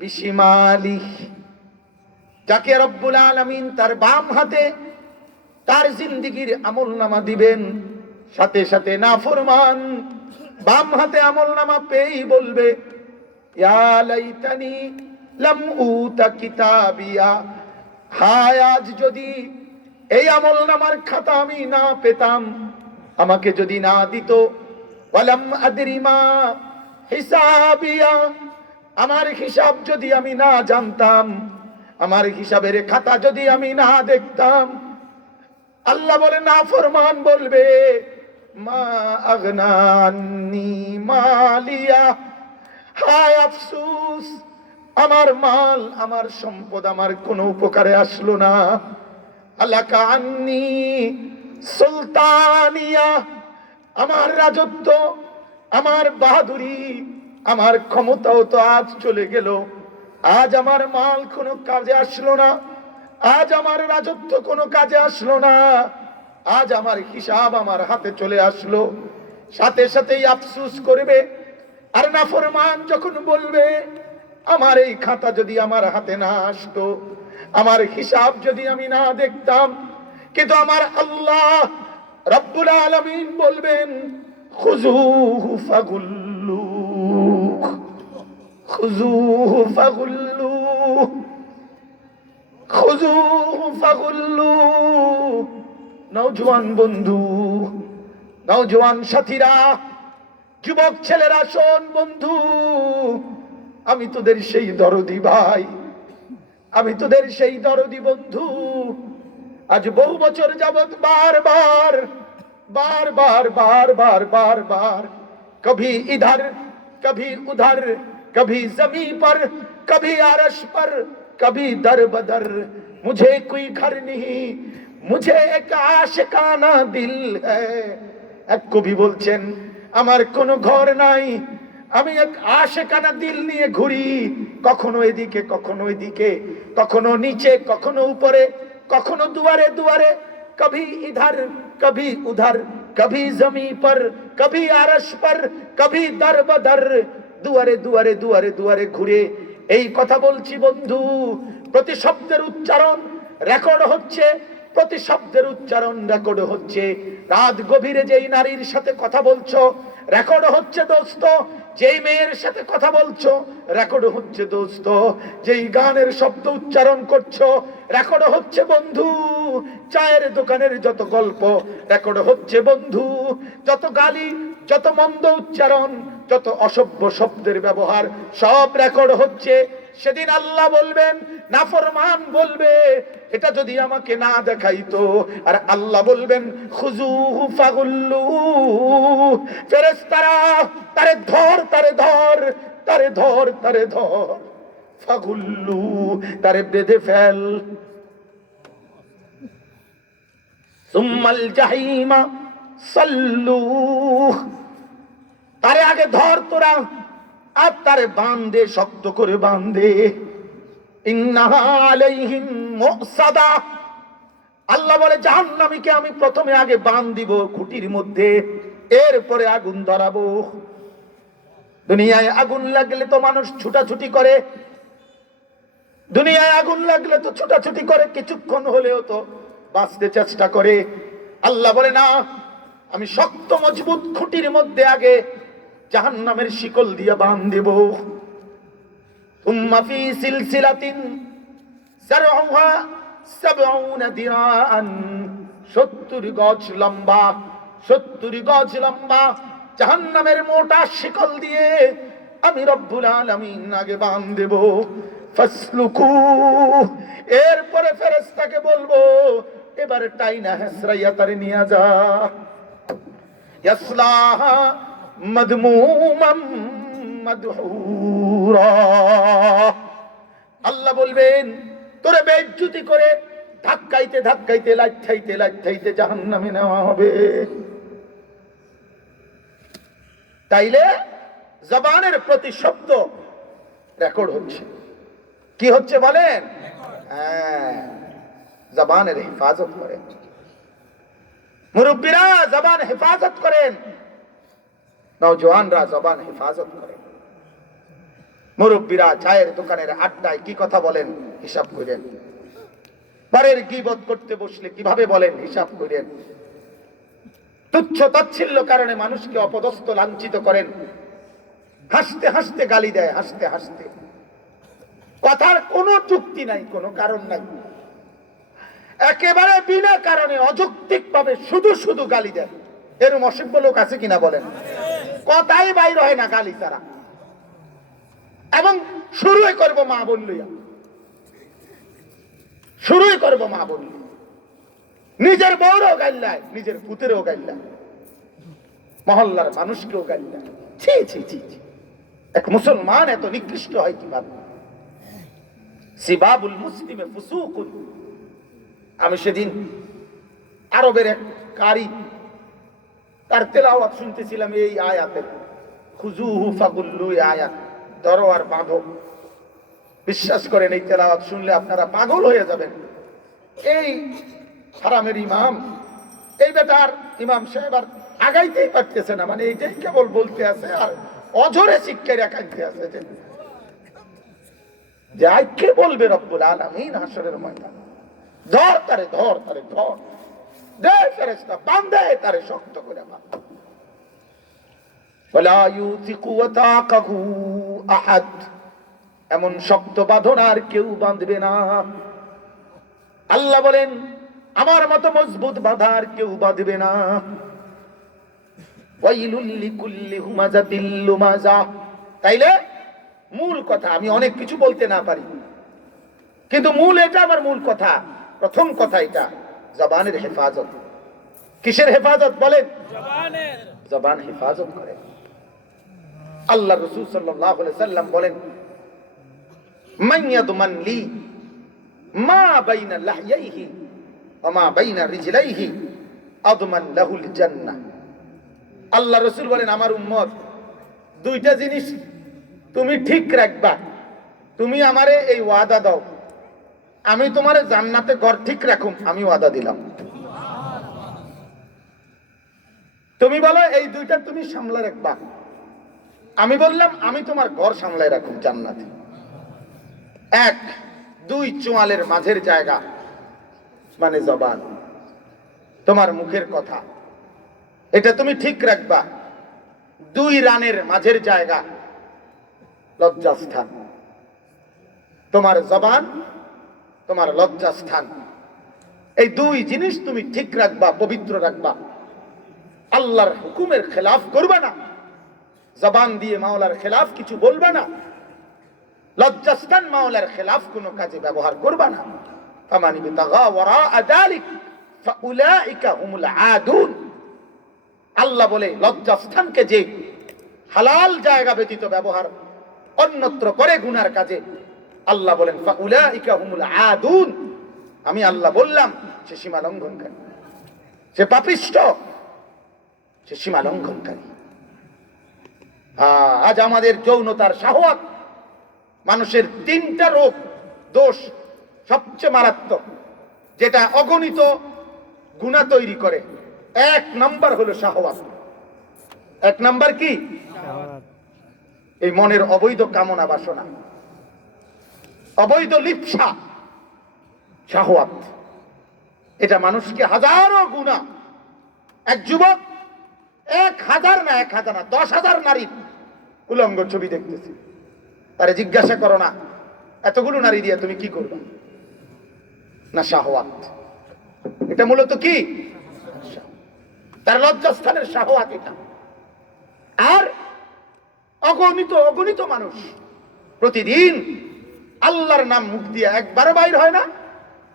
বিশিমালিহি, যাকে রব্বুল আলামিন তার বাম হাতে তার জিন্দেগীর আমলনামা দিবেন, সাথে সাথে নাফরমান বাম হাতে আমলনামা পেয়েই বলবে ইয়া লাইতানি লাম উতা কিতাবিয়া, হায় আজ যদি এই আমলনামার খাতা আমি না পেতাম, আমাকে যদি না দিত, ওয়ালাম আদরি মা হিসাবিয়া, আমার হিসাব যদি আমি না জানতাম, আমার হিসাবের খাতা যদি আমি না দেখতাম। আল্লাহ বলে নাফরমান বলবে মা আগনা আন্নি মালিয়া, হায় আফসোস, আমার মাল আমার সম্পদ আমার কোনো উপকারে আসলো না। আলাকা আন্নি সুলতানিয়া, আমার রাজত্ব, আমার বাহাদুরি, আমার ক্ষমতাও তো আজ চলে গেল। আজ আমার মাল কোনো কাজে আসলো না, আজ আমার রাজত্ব কোনো কাজে আসলো না, আজ আমার হিসাব আমার হাতে চলে আসলো। সাথে সাথেই আফসোস করবে। আর নাফরমান যখন বলবে আমার এই খাতা যদি আমার হাতে না আসতো, আমার হিসাব যদি আমি না দেখতাম, কিন্তু আমার আল্লাহ রব্বুল আলামিন বলবেন খুযুহু ফাগুল্লুহ, খুযুহু ফাগুল্লুহ, খুযুহু ফাগুল্লুহ। নওজোয়ান বন্ধু, নওজোয়ান সাথীরা, যুবক ছেলেরা শোন বন্ধু, আমি তোদের সেই দরদি ভাই, আমি তোদের সেই দরদি বন্ধু। আজ বহু বছর যাবত বারবার বারবার বারবার বারবার कभी इधर कभी उधर, कभी जमी पर कभी आरश पर, कभी दर बदर, मुझे कोई घर नहीं, मुझे एक आशिकाना दिल है। এক কবি বলছেন আমার কোনো ঘর নাই, আমি এক আশিকানা দিল নিয়ে ঘুরি, কখনো এদিকে কখনো এদিকে, কখনো নিচে কখনো উপরে, কখনো দুয়ারে দুয়ারে, কবি ইধার কবি উধার, কবি জমি পর কবি আরশ পর, কবি দর বদর, দুয়ারে দুয়ারে দুয়ারে দুয়ারে ঘুরে এই কথা বলছি বন্ধু। প্রতি শব্দের উচ্চারণ রেকর্ড হচ্ছে, প্রতি শব্দের উচ্চারণ রেকর্ড হচ্ছে। রাত গভীরে যেই নারীর সাথে কথা বলছো রেকর্ড হচ্ছে দোস্ত, যেই মেয়ের সাথে কথা বলছো রেকর্ড হচ্ছে দোস্ত, যেই গানের শব্দ উচ্চারণ করছো রেকর্ড হচ্ছে বন্ধু। চায়ের দোকানের যত গল্প রেকর্ড হচ্ছে বন্ধু, যত গালি, যত মন্দ উচ্চারণ, যত অসভ্য শব্দের ব্যবহার সব রেকর্ড হচ্ছে। সেদিন আল্লাহ বলবেন, নাফরমান বলবে এটা যদি আমাকে না দেখাইতো, আর আল্লাহ বলবেন খুযুহু ফাগুল্লুহ, ফেরেশতারা তারে ধর তারে ধর তারে ধর তারে ধর, ফাগুল্লুহ তারে বেঁধে ফেল, সুম্মাল জাহিমা সাল্লুহ, তারে আগে ধর তোরা, আর তারে বাঁধে, শক্ত করে বাঁধে। ইন্নাহা আলাইহিম মুসাদা, আল্লাহ বলে জাহান্নামীকে আমি প্রথমে আগে বাঁধ দিব খুঁটির মধ্যে, এরপরে আগুন ধরাবো। দুনিয়ায় আগুন লাগলে তো মানুষ ছুটাছুটি করে, দুনিয়ায় আগুন লাগলে তো ছুটাছুটি করে, কিছুক্ষণ হলেও তো বাঁচতে চেষ্টা করে। আল্লাহ বলে না, আমি শক্ত মজবুত খুঁটির মধ্যে আগে জাহান্নামের শিকল দিয়ে বাঁধ দেব। তুম্মা ফি সিলসিলাতিন যারউহা ৭০ দিরাআন, ৭০ গজ লম্বা, ৭০ গজ লম্বা জাহান্নামের মোটা শিকল দিয়ে আমি রব্বুল আলামিন আগে বাঁধ দেব। ফাসলুকু, এরপরে ফেরেশতাকে বলবো এবারে টাইনা হেসরাইয়া তারে নিয়ে যা। ইয়াসলাহা মাদমুমাম মাদহুরা, আল্লাহ বলবেন তোরে বেইজ্জতি করে ধাক্কাইতে ধাক্কাইতে লাইঠাইতে লাইঠাইতে জাহান্নামে নেওয়া হবে। তাইলে জবানের প্রতি শব্দ রেকর্ড হচ্ছে। কি হচ্ছে বলেন? হ্যাঁ, জবানের হেফাজত করেন। মুরব্বীরা জবান হেফাজত করেন, নওজওয়ানরা জবান হেফাজত করেন। মুরব্বীরা চায়ের দোকানের আড্ডায় কি কথা বলেন হিসাব করেন, বারের গীবত করতে বসলে কিভাবে বলেন হিসাব করেন। তুচ্ছ তাচ্ছিল্য কারণে মানুষকে অপদস্থ লাঞ্ছিত করেন, হাসতে হাসতে গালি দেয়, হাসতে হাসতে, কথার কোনো যুক্তি নাই, কোনো কারণ নাই, একেবারে বিনা কারণে অযৌক্তিক ভাবে শুধু শুধু গালি দেয়। এরম অসভ্য লোক আছে কিনা বলেন? কথাই বাইর হয় না গালি ছাড়া, এবং শুরুই করবো মা বললইয়া, শুরুই করবো মা বলল, নিজের বউরও গাইল্লায়, নিজের পুতেরও গাইল্লায়, মহল্লার মানুষকেও গাইল্লায়। ছি ছি ছি ছি, এক মুসলমান এত নিকৃষ্ট হয় কিভাবে? সিবাবুল মুসলিমে ফুসুকুন। আমি সেদিন আরবের এক কারি, তার তেলাওয়াত শুনতেছিলাম এই আয়াতের, খুজুহু ফাগুল্লু, আয়াত ধরো আর বাঁধো। বিশ্বাস করেন এই তেলাওয়াত শুনলে আপনারা পাগল হয়ে যাবেন। এই হারামের ইমাম, এই বেটার ইমাম সাহেব আর আগাইতেই পারতেছে না, মানে এইটাই কেবল বলতে আছে আর অঝরে শিক্ষায় রাখাইতে আছে যে আইকে বলবে রব্বুল আলামিন হাসরের ময়দানে, ধর তারে, ধর তারে, ধর দে ফেরেশতা, বাঁধে তারে শক্ত করে বাঁধ। ওয়ালা ইউতিকু ওয়াতাকাহু আহাদ, এমন শক্ত বাঁধন আর কেউ বাঁধবে না। আল্লাহ বলেন আমার মতো মজবুত বাঁধার কেউ বাঁধবে না। ওয়াইলুল লিকুল্লি হুমাযাতিল লুমাযা। তাইলে মূল কথা, আমি অনেক কিছু বলতে না পারি, কিন্তু মূল এটা, আমার মূল কথা, প্রথম কথা এটা, জবানের হেফাজত। কিসের হেফাজত বলেন? জবানের। জবান হেফাজত করে। আল্লাহ রাসূল সাল্লাল্লাহু আলাইহি সাল্লাম বলেন, মান ইয়াদমান লি মা বাইনা লাহইহি ওয়া মা বাইনা রিজলাইহি আদমান লাহুল জান্নাহ। আল্লাহ রাসূল বলেন, আমার উম্মত দুইটা জিনিস তুমি ঠিক রাখবা, তুমি আমারে এই ওয়াদা দাও, আমি তোমারে জান্নাতে ঘর ঠিক রাখুম, আমি ওয়াদা দিলাম। তুমি বলো এই দুইটা তুমি সামলা রাখবা, আমি বললাম আমি তোমার ঘর সামলায় রাখুম জান্নাতে। এক, দুই চোয়ালের মাঝের জায়গা মানে জবান, তোমার মুখের কথা, এটা তুমি ঠিক রাখবা। দুই রানের মাঝের জায়গা লজ্জাস্থান, তোমার জবান, তোমার লজ্জাস্থান, এই দুই জিনিস তুমি ঠিক রাখবা, পবিত্র রাখবা। আল্লাহর হুকুমের খেলাফ করবে না, জবান দিয়ে মাওলার খেলাফ কিছু বলবে না, লজ্জাস্থান মাওলার খেলাফ কোনো কাজে ব্যবহার করবে না। ফামান ইবতাগা ওয়ারাআ যালিক ফাউলাইকা হুমুল আদুন। আল্লাহ বলে লজ্জাস্থানকে যে হালাল জায়গা ব্যতীত ব্যবহার অন্যত্র করে গুনার কাজে, আল্লাহ বলেন ফাউলাইকা হুমুল আদুন, আমি আল্লাহ বললাম সে সীমা লঙ্ঘনকারী, সে পাপিষ্ঠ, সে সীমা লঙ্ঘনকারী। আজ আমাদের যৌনতার শাহওয়াত, মানুষের তিনটা রোগ, দোষ সবচেয়ে মারাত্মক, যেটা অগণিত গুনাহ তৈরি করে। এক নাম্বার হলো শাহওয়াত। এক নাম্বার কি? এই মনের অবৈধ কামনা বাসনা, অবৈধ লিপ্সা, শাহওয়াত। এটা মানুষকে হাজারো গুনাহ। এক যুবক 1000 না 10,000 নারীর উলঙ্গ ছবি দেখতেছে, তারে জিজ্ঞাসা করো না এতগুলো নারী দিয়ে তুমি কি করবে? না শাহওয়াত। এটা মূলত কি? তার লজ্জাস্থানের শাহওয়াত এটা। আর অগণিত মানুষ প্রতিদিন আল্লাহর নাম মুখ দিয়ে একবারও বাইর হয় না,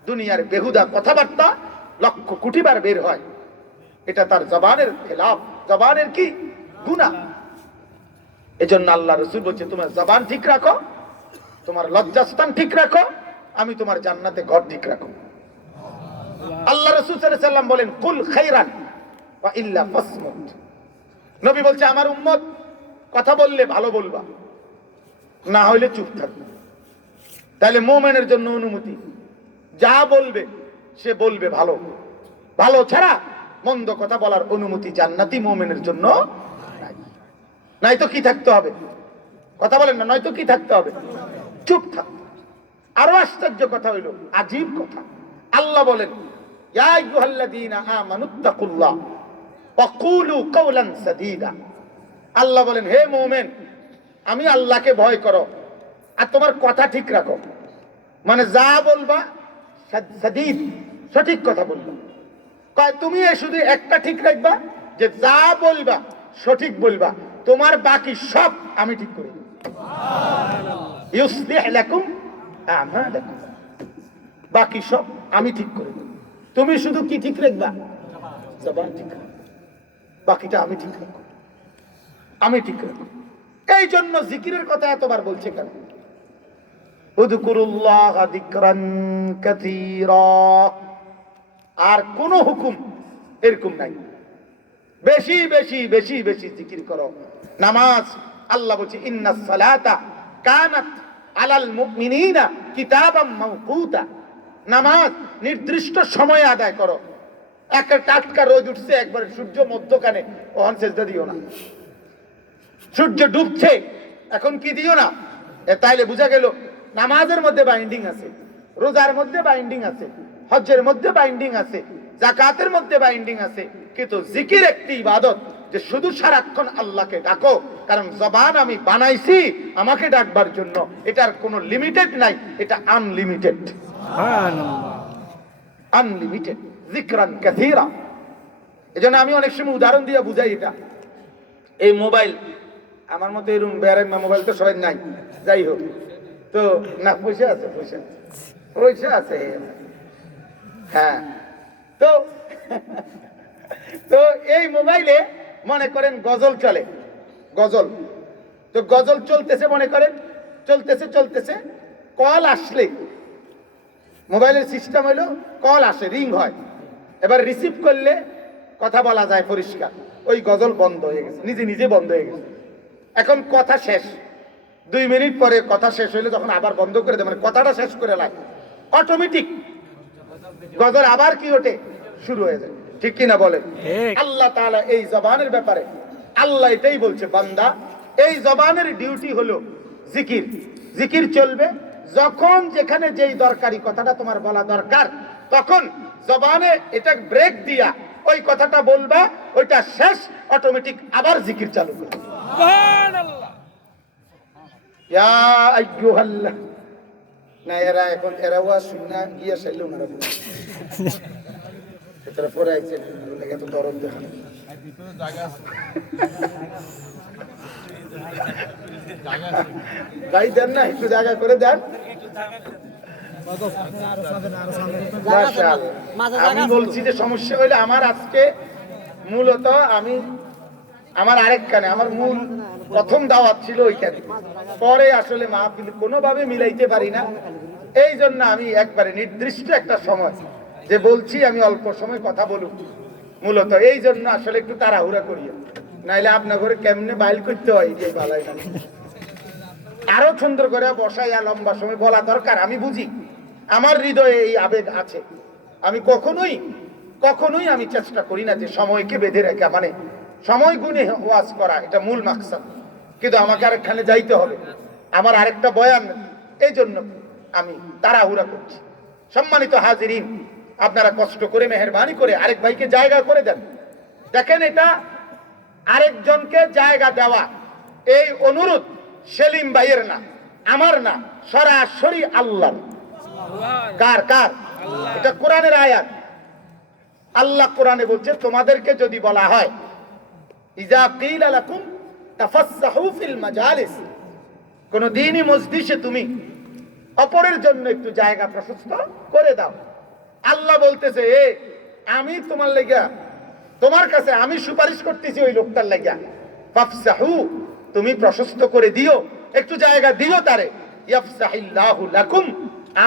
দুনিয়ার বেহুদা কথাবার্তা লক্ষ কোটি বার বের হয়। এটা তার জবানের খেলাফ, জবানের কি? গুনাহ। এজন্য আল্লাহ রাসূল বলছে তোমার জবান ঠিক রাখো, তোমার লজ্জাস্থান ঠিক রাখো, আমি তোমার জান্নাতে ঘর ঠিক রাখো। আল্লাহ রাসূল সাল্লাল্লাহু আলাইহি ওয়াসাল্লাম বলেন কুল খাইরান ওয়া ইল্লা ফাসমুত। নবী বলছে আমার উম্মত কথা বললে ভালো বলবা, না হইলে চুপ থাকবে। তাহলে মুমিনের জন্য অনুমতি যা বলবে সে বলবে ভালো, ভালো ছাড়া মন্দ কথা বলার অনুমতি জান্নাতি মুমিনের জন্য নাই। নাই তো কি থাকতে হবে? কথা বলেন না, নয়তো কি থাকতে হবে? চুপ থাক। আরো আশ্চর্য কথা হইল, আজীব কথা, আল্লাহ বলেন ইয়া আইয়ুহাল্লাযীনা আমানুত্তাকুল্লাহ ওয়া কুলু কাওলান সাদীদা। আল্লাহ বলেন হে মুমিন, আমি আল্লাহকে ভয় করো আর তোমার কথা ঠিক রাখো। মানে যা বলবা সাদীদ, সঠিক কথা বলবা। কয় তুমি শুধু একটা ঠিক রাখবা যে যা বলবা সঠিক বলবা, তোমার বাকি সব আমি ঠিক করে দেব। ইউসলিহ লাকুম আমালাকুম, বাকি সব আমি ঠিক করে দেব। তুমি শুধু কি ঠিক রাখবা? জবান ঠিক রাখবা, বাকিটা আমি ঠিক রাখবো, আমি ঠিক রাখবো। এই জন্য জিকিরের কথা এতবার বলছে কেন? উযকুরুল্লাহ যিকরান কাসীরা। আর কোন হুকুম এরকম নাই, বেশি বেশি বেশি বেশি জিকির করো। নামাজ, আল্লাহ বলছে ইন্নাস সালাতা কানাত আলাল মুমিনিনা কিতাবাম মাওকুতা। নামাজ নির্দিষ্ট সময়ে আদায় করো। একটা টাটকা রোদ উঠছে, একবার সূর্য মধ্যখানে, ওখান সেজদা দিও না। সূর্য ডুবছে, এখন কি দিও না। তাইলে বোঝা গেল নামাজের মধ্যে বাইন্ডিং আছে, রোজার মধ্যে বাইন্ডিং আছে, হজ্জের মধ্যে বাইন্ডিং আছে, যাকাতের মধ্যে বাইন্ডিং আছে। কিন্তু জিকির একটি ইবাদত যে শুধু সারাক্ষণ আল্লাহকে ডাকো, কারণ জবান আমি বানাইছি আমাকে ডাকবার জন্য, এটার কোনো লিমিটেড নাই, এটা আনলিমিটেড। আনলিমিটেড যিকরান কাসীরা। এজন্য আমি অনেক সময় উদাহরণ দিয়ে বুঝাই এটা। এই মোবাইল, আমার মতো এরকম বেয়ারেমা মোবাইল তো সবাই নাই, যাই হোক, তো না পয়সা আছে, পয়সা পয়সা আছে, হ্যাঁ। তো তো এই মোবাইলে মনে করেন গজল চলে, গজল, তো গজল চলতেছে, মনে করেন চলতেছে চলতেছে, কল আসলে মোবাইলের সিস্টেম হলো কল আসে, রিং হয়, এবার রিসিভ করলে কথা বলা যায় পরিষ্কার, ওই গজল বন্ধ হয়ে গেছে, নিজে নিজে বন্ধ হয়ে গেছে। এখন কথা শেষ, 2 মিনিট পরে কথা শেষ হইলে তখন আবার বন্ধ করে দেয়, মানে কথাটা শেষ করে লাগে, অটোমেটিক গজল আবার কি ওঠে, শুরু হয়ে যায়। ঠিক কিনা বলেন? আল্লাহ তাআলা এই জবানের ব্যাপারে আল্লাহ এটাই বলছে, বান্দা এই জবানের ডিউটি হলো জিকির। জিকির চলবে যখন যেখানে যেই দরকারি কথাটা তোমার বলা দরকার, তখন জবানে এটা ব্রেক দিয়া ওই কথাটা বলবা, ওইটা শেষ, অটোমেটিক আবার জিকির চালু করবে। সুবহানাল্লাহ। ইয়া আইয়ুহাল্লাহ, না এরা এখন এরা ওয়া শুননা গিয়া চাইলো না, তারা পরে আইছে লাগে তো দরদ দেখা জায়গা আছে, গাই দেন না, একটু জায়গা করে দেন। আমি বলছি যে সমস্যা হইলে আমার আজকে মূলত আমি আমার আরেক কানে, আমার মূল প্রথম দাওয়াত ছিল ওইখানে, পরে আসলে মাহফিল কোনোভাবে মিলাইতে পারি না। এই জন্য আমি একবারে নির্দিষ্ট একটা সময় যে বলছি আমি অল্প সময় কথা বলুক, মূলত এই জন্য আসলে একটু তাড়াহুড়া করি, নাইলে আপনার ঘরে কেমনে বাইল করতে হয় এই বালাই না, আরো সুন্দর করে বসাইয়া লম্বা সময় বলা দরকার। আমি বুঝি, আমার হৃদয়ে এই আবেগ আছে। আমি কখনোই কখনোই আমি চেষ্টা করি না যে সময়কে বেঁধে রেখে, মানে সময় গুণে ওয়াজ করা, এটা মূল মাকসাদ। কিন্তু আমাকে আরেকখানে যাইতে হবে, আমার আরেকটা বয়ান, এই জন্য আমি তাড়াহুড়া করছি। সম্মানিত হাজিরিন, আপনারা কষ্ট করে মেহেরবানি করে আরেক ভাইকে জায়গা করে দেন। দেখেন, এটা আরেকজনকে জায়গা দেওয়া, এই অনুরোধ সেলিম ভাইয়ের না, আমার না, সরাসরি আল্লাহ। কার কার? এটা কোরআনের আয়াত। আল্লাহ কোরআনে বলছে, তোমাদেরকে যদি বলা হয় ইজা কিলা লাকুম তাফাসসাহু ফিল মাজালিস, কোন দিনই মজলিসে তুমি অপরের জন্য একটু জায়গা প্রশস্ত করে দাও। আল্লাহ বলতেছে, আমি তোমার লাগা, তোমার কাছে আমি সুপারিশ করতেছি ওই লোকটার লাগা, ফাফসাহু, তুমি প্রশস্ত করে দিও, একটু জায়গা দিও তারে, ইয়াফসাহিল্লাহু লাকুম,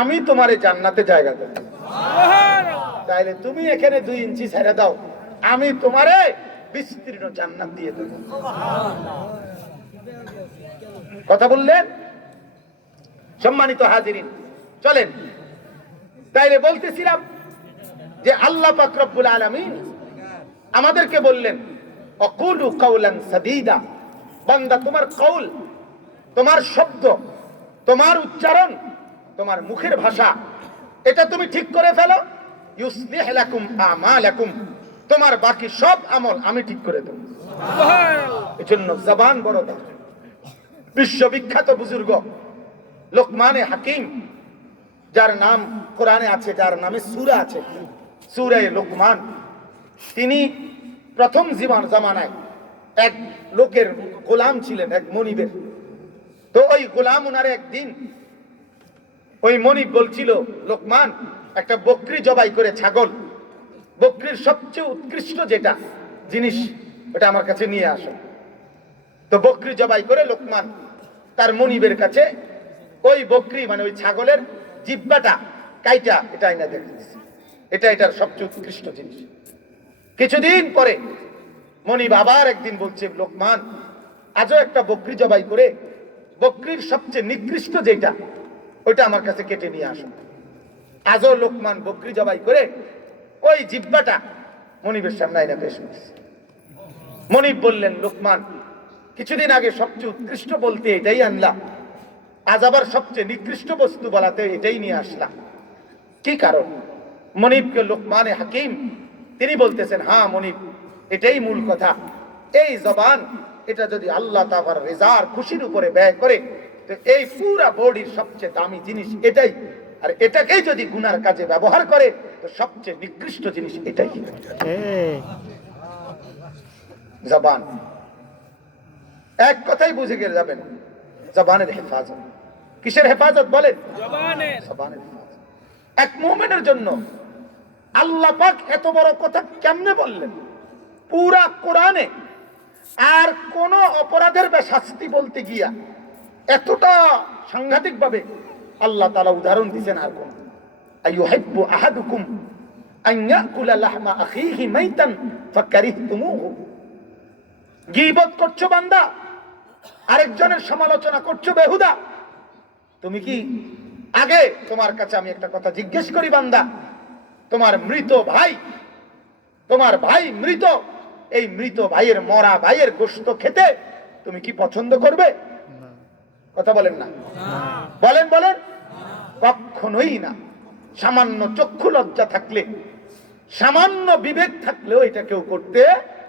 আমি তোমারে জান্নাতে জায়গা দেব। সুবহানাল্লাহ। তাইলে তুমি এখানে 2 ইঞ্চি ছেড়ে দাও, আমি তোমারে বিস্তীর্ণ জান্নাত দিয়ে দেব। সুবহানাল্লাহ। কথা বললেন? সম্মানিত হাজিরিন, চলেন তাইলে বলতেছিলাম যে আল্লাহ পাক রব্বুল আলামিন আমাদেরকে বললেন অকুলু কাওলান সাদীদা, বান্দা তোমার কওল, তোমার শব্দ, তোমার উচ্চারণ, তোমার মুখের ভাষা, এটা তুমি ঠিক করে ফেলো। ইউসলিহ লাকুম আমালাকুম, তোমার বাকি সব আমল আমি ঠিক করে দেব। এজন্য জবান বড় দামি। বিশ্ববিখ্যাত বুজুর্গ লোকমানে হাকিম, যার নাম কোরআনে আছে, যার নামে সূরা আছে, সূরা লোকমান, তিনি প্রথম জামানায় এক লোকের গোলাম ছিলেন, এক মনিবের। তো ওই গোলাম উনারে একদিন ওই মনিব বলছিল, লোকমান একটা বকরি জবাই করে, ছাগল, বকরির সবচেয়ে উৎকৃষ্ট যেটা জিনিস ওটা আমার কাছে নিয়ে আসো। তো বকরি জবাই করে লোকমান তার মনিবের কাছে ওই বকরি মানে ওই ছাগলের জিহ্বাটা কাইটা এটা আইনা দেখতেছে, এটা এটার সবচেয়ে উৎকৃষ্ট জিনিস। কিছুদিন পরে মনিব আবার একদিন বলছে, লোকমান আজও একটা বকরি জবাই করে বকরির সবচেয়ে নিকৃষ্ট যেটা ওইটা আমার কাছে কেটে নিয়ে আসো। আজও লোকমান বকরি জবাই করে ওই জিহ্বাটা মনিবের সামনে আইনা পেশ করছে। মনিব বললেন, লোকমান কিছুদিন আগে সবচেয়ে উৎকৃষ্ট বলতে এটাই আনলাম, আজ আবার সবচেয়ে নিকৃষ্ট বস্তু বলাতে এটাই নিয়ে আসলাম, কি কারণ? মনিবকে লোকমানে হাকিম তিনি বলতেছেন, হ্যাঁ মনিব, এটাই মূল কথা। এই জবান এটা যদি আল্লাহ তাআলার রিজার খুশির উপরে ব্যয় করে, তো এই পুরা বডির সবচেয়ে দামি জিনিস এটাই, আর এটাকেই যদি গুনার কাজে ব্যবহার করে তো সবচেয়ে নিকৃষ্ট জিনিস এটাই। জবান এক কথাই বুঝে গেলে যাবেন, জবানের হেফাজত। কিসের হেফাজত বলেন? জবানের হেফাজত। এক মুমিনের জন্য আল্লাহ পাক এত বড় কথা কেমনে বললেন পুরা কোরআনে? আর কোন অপরাধের শাস্তি বলতে গিয়া এতটা সাংঘাতিক ভাবে আল্লাহ তাআলা উদাহরণ দিয়েছেন আর কোন? আইয়ুহিব্বু আহাদুকুম আন ইয়াকুলা লাহমা আখিহি মাইতান ফাকারিহতুমুহু। গীবত করছো বান্দা, আরেকজনের সমালোচনা করছো বেহুদা। তুমি কি আগে তোমার কাছে আমি একটা কথা জিজ্ঞেস করি বান্দা, তোমার মৃত ভাই, তোমার ভাই মৃত, এই মৃত ভাইয়ের মরা ভাইয়ের গোশত খেতে তুমি কি পছন্দ করবে? কথা বলেন না, বলেন বলেন, কখনোই না। সামান্য চক্ষু লজ্জা থাকলে, সামান্য বিবেক থাকলেও এটা কেউ করতে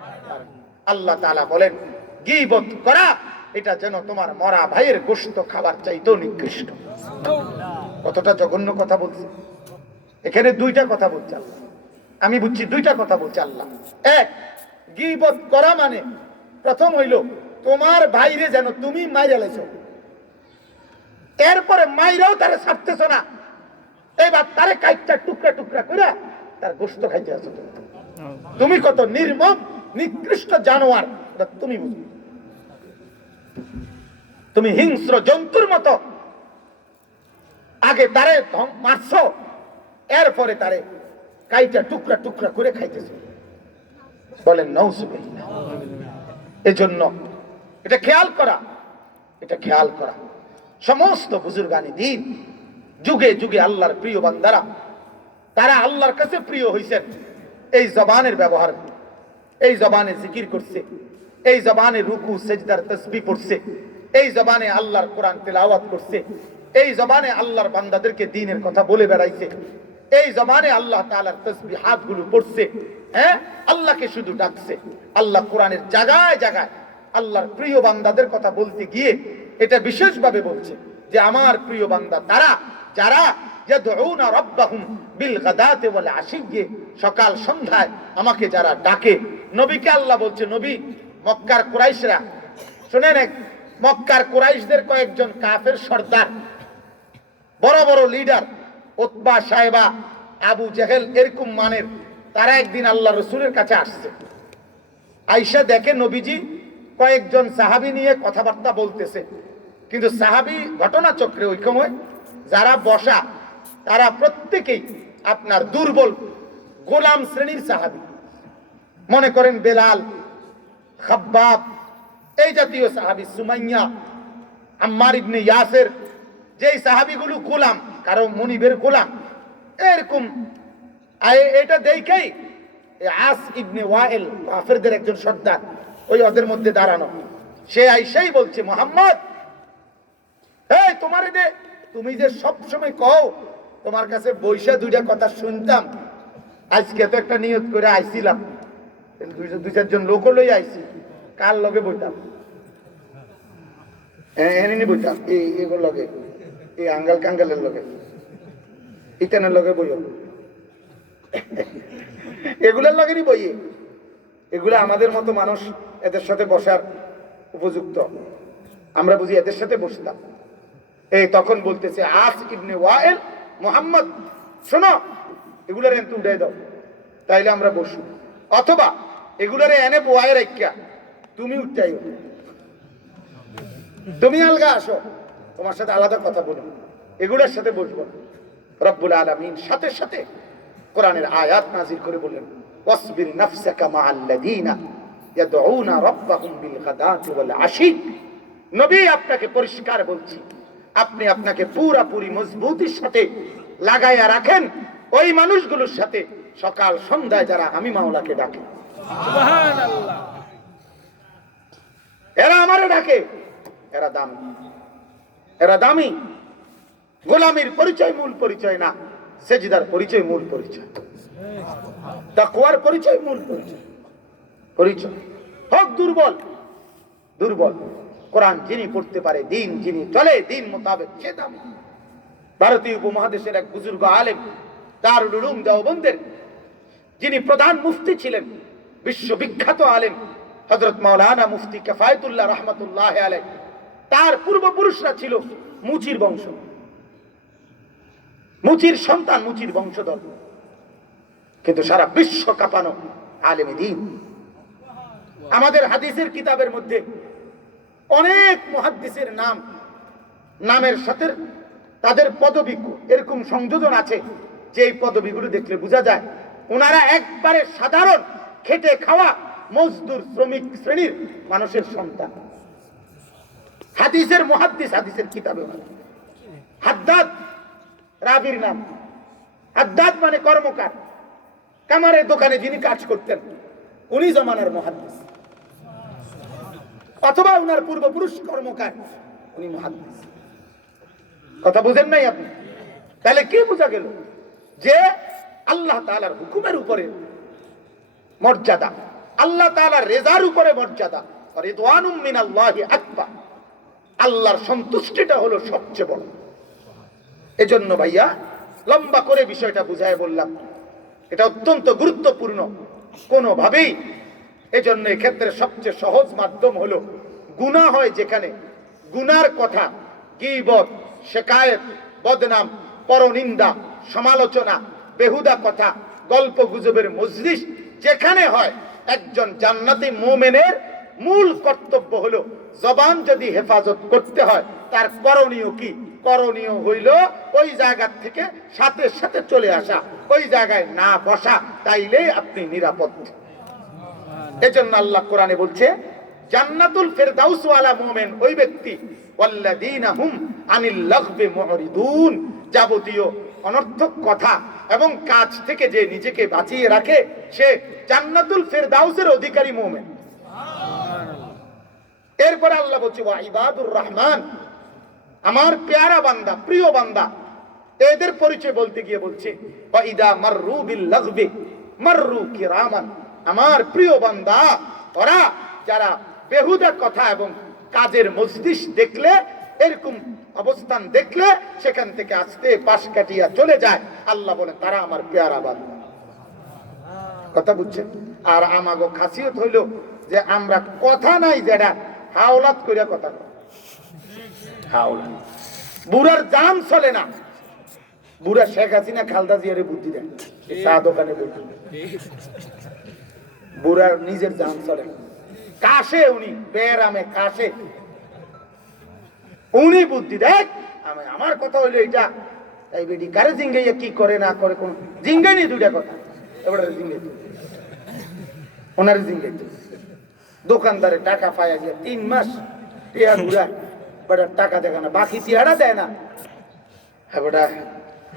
পারে। আল্লাহ তাআলা বলেন গীবত করা এটা যেন তোমার মরা ভাইয়ের গোশত খাবার চাইতেও নিকৃষ্ট। কতটা জঘন্য কথা বলছে। এখানে দুইটা কথা বলছে আল্লাহ, আমি বুঝছি দুইটা কথা বলছে আল্লাহ। এক, গীবত করা মানে প্রথম হইল তোমার ভাইরে যেন তুমি মাইরা লাইছো, এরপরে মাইরাও তারে ছাড়তেছ না, এবার তারে কাইটটা টুকরা টুকরা করে তার গোশত খাইতে আছো। তুমি কত নির্মম নিকৃষ্ট জানোয়ার তুমি বুঝবে। তুমি হিংস্র জন্তুর মতো আগে তারে মারছো, এরপরে তারে কাইটা টুকরা টুকরা করে খাইতেছো। বলেন নাউজুবিল্লাহ। এজন্য এটা খেয়াল করা, এটা খেয়াল করা। সমস্ত বুজুর্গানি দিন যুগে যুগে আল্লাহর প্রিয় বান্দারা তারা আল্লাহর কাছে প্রিয় হইছেন এই জবানের ব্যবহার, এই জবানে জিকির করছে, এই জবানে রুকু সেজদার তাসবিহ পড়ছে, এই জবানে আল্লাহর কোরআন তেলাওয়াত করছে, এই জবানে আল্লাহর বান্দাদেরকে দ্বীনের কথা বলে বেড়াইছে, এই জবানে আল্লাহ তাআলার তাসবিহাত গুলো পড়ছে, হ্যাঁ আল্লাহকে শুধু ডাকছে। আল্লাহ কোরআনের জায়গায় জায়গায় আল্লাহর প্রিয় বান্দাদের কথা বলতে গিয়ে এটা বিশেষভাবে বলছে যে আমার প্রিয় বান্দা তারা যারা ইয়াদউনা রাব্বাহুম বিল গাদাতি ওয়াল আশিয়্যি, সকাল সন্ধ্যায় আমাকে যারা ডাকে। নবীকে আল্লাহ বলছে, নবী মক্কার কুরাইশরা শুনেন, মক্কার কুরাইশদের কয়েকজন কাফের সর্দার, বড় বড় লিডার, উতবা সাহেবা আবু জেহেল এরকম মানের, তারা একদিন আল্লাহ রসুলের কাছে আসছে। আয়েশা দেখে নবীজি কয়েকজন সাহাবী নিয়ে কথাবার্তা বলতেছে, কিন্তু সাহাবী ঘটনা চক্রে ওই সময় যারা বসা তারা প্রত্যেকেই আপনার দুর্বল গোলাম শ্রেণীর সাহাবী। মনে করেন বেলাল, খাব্বাব, এই জাতীয় সাহাবী, সুমাইয়া, আম্মার ইবনে ইয়াসের, যেই সাহাবীগুলো গোলাম, কারো মনিবের গোলাম, এরকম এটা দেখেই আস ইবনে ওয়াইল কাফেরদের একজন সর্দার ওই ওদের মধ্যে দাঁড়ানো, সে আইসাই বলছে, মোহাম্মদ এই তোমার তুমি যে সব সময় কও তোমার কাছে বৈশা দুইটা কথা শুনতাম, আজকে তো একটা নিয়ত করে আইছিলাম, দুই চারজন লোক লই আইছি, কার লগে বইতাম এনে বইতাম এগুলোর লগে, এই আঙ্গাল কাঙ্গালের লগে, ইতানের লগে বইও, এগুলোর লগে নি বইয়ে, এগুলো আমাদের মতো মানুষ এদের সাথে বসার উপযুক্ত, আমরা বুঝি এদের সাথে বসতাম। এই তখন বলতেছে আস ইবনে ওয়াইল, মুহাম্মদ শোনো এগুলার এনে উঠাই দাও, তাইলে আমরা বসু, অথবা এগুলারে এনে বয়ায় রাখিয়া তুমি উঠাই, তুমি আলগা আসো, তোমার সাথে আলাদা কথা বলবো, এগুলোর সাথে বসবো। রব্বুল আলামিন সাথে সাথে কোরআনের আয়াত নাজিল করে বললেন, ওয়াসবির নাফসাকা মাআল্লাযীনা ইয়াদউনা রাব্বাহুম বিল গাদাতি ওয়াল আশী। নবী আপনাকে পরিষ্কার বলছি, আপনি আপনাকে পুরোপুরি মজবুতির সাথে লাগাইয়া রাখেন ওই মানুষগুলোর সাথে সকাল সন্ধ্যায় যারা আমি মাওলাকে ডাকে। সুবহানাল্লাহ। এরা আমারে ডাকে, এরা দামি, এরা দামি। গোলামীর পরিচয় মূল পরিচয় না, সেজদার পরিচয় মূল পরিচয়, তাকওয়ার পরিচয় মূল পরিচয়। পরিচয় হোক দুর্বল, দুর্বল কোরআন যিনি পড়তে পারে, দিন যিনি চলে দিন মোতাবেক, সে দামি। ভারতীয় উপমহাদেশের এক বুজুর্গ আলেম, দারুল উলুম দেওবন্দের যিনি প্রধান মুফতি ছিলেন, বিশ্ববিখ্যাত আলেম হযরত মাওলানা মুফতি কিফায়েতুল্লাহ রাহমাতুল্লাহ আলাইহি, তার পূর্বপুরুষরা ছিল মুচির বংশ, মুচির সন্তান, মুচির বংশধর, কিন্তু সারা বিশ্ব কাঁপানো আলেমে দ্বীন। আমাদের হাদিসের কিতাবের মধ্যে অনেক মুহাদ্দিসের নামের সাথে তাদের পদবি এরকম সংযোজন আছে যে এই পদবিগুলো দেখলে বোঝা যায় ওনারা একবারে সাধারণ খেটে খাওয়া মজদুর শ্রমিক শ্রেণীর মানুষের সন্তান। হাদিসের মুহাদ্দিস, হাদিসের কিতাবে হাদ্দাদ রাবির নাম, হাদ্দাদ মানে কর্মকার, কামারের দোকানে যিনি কাজ করতেন উনি জমানার মুহাদ্দিস, অথবা উনার পূর্বপুরুষ কর্মকার, উনি মুহাদ্দিস। কথা বুঝেন নাই আপনি? তাহলে কি বোঝা গেল যে আল্লাহ তাআলার হুকুমের উপরে মর্যাদা, আল্লাহ তাআলার রেজার উপরে মর্যাদা, রিদওয়ানুম মিনাল্লাহি আকবার, আল্লাহর সন্তুষ্টিটা হলো সবচেয়ে বড়। এজন্য ভাইয়া লম্বা করে বিষয়টা বুঝায় বললাম, এটা অত্যন্ত গুরুত্বপূর্ণ কোনোভাবেই। এজন্য এক্ষেত্রে সবচেয়ে সহজ মাধ্যম হলো গুনাহ হয় যেখানে, গুনার কথা, গীবত, শিকায়েত, বদনাম, পরনিন্দা, সমালোচনা, বেহুদা কথা, গল্প গুজবের মজলিস যেখানে হয়, একজন জান্নাতি মুমিনের মূল কর্তব্য হলো জবান যদি হেফাজত করতে হয় তার করণীয় কি? করণীয় হইল ওই জায়গা থেকে সাথে সাথে চলে আসা, ওই জায়গায় না বসা, তাইলেই আপনি নিরাপদ। এজন্য আল্লাহ কোরআনে বলছে, জান্নাতুল ফেরদাউস ওয়ালা মুমিন ওই ব্যক্তি, ওয়াল্লাযীনা হুম আনিল লাগবি মুরিদুন, যাবতীয় অনর্থক কথা এবং কাজ থেকে যে নিজেকে বাঁচিয়ে রাখে সে জান্নাতুল ফেরদাউসের অধিকারী মুমিন। এরপর আল্লাহ বলছে, ওয়া ইবাদুর রহমান, আমার পেয়ারা বান্দা, প্রিয় বান্দা, এদের পরিচয় বলতে গিয়ে বলছে, ওয়া ইদা মাররু বিল লাগবি মাররু কিরামান, আমার প্রিয় বান্দা ওরা যারা বেহুদা কথা এবং কাজের মজলিস দেখলে, এরকম অবস্থান দেখলে সেখান থেকে আস্তে পাশ কাটিয়া চলে যায়, আল্লাহ বলে তারা আমার পেয়ারা বান্দা। কথা বুঝছেন? আর আমাগো খাসিয়ত হইল যে আমরা কথা নাই যেটা হাওলাত কইরা কথা কই, হাওলা বুড়ার জান চলে না। বুড়া শেখ হাসিনা খালদা জিয়ারে বুদ্ধি দেন, চা দোকানে বুদ্ধি, বুড়ার নিজের জান চলে না। কাশে উনি বেরামে কাশে উনি বুদ্ধি দেখ, আমার কথা হইলো এটা, তাই বেটি কারে জিঙ্গাইয়া কি করে না করে, কোন জিঙ্গাই নি দুইটা কথা, এবারে জিঙ্গাই ওনার জিঙ্গাই দোকানদারে টাকা পাইয়া গিয়া 3 মাস টিয়া ঘুরা, বেটা টাকা দেখা না, বাকি টিয়াটা দেয় না। হ্যাঁ বেটা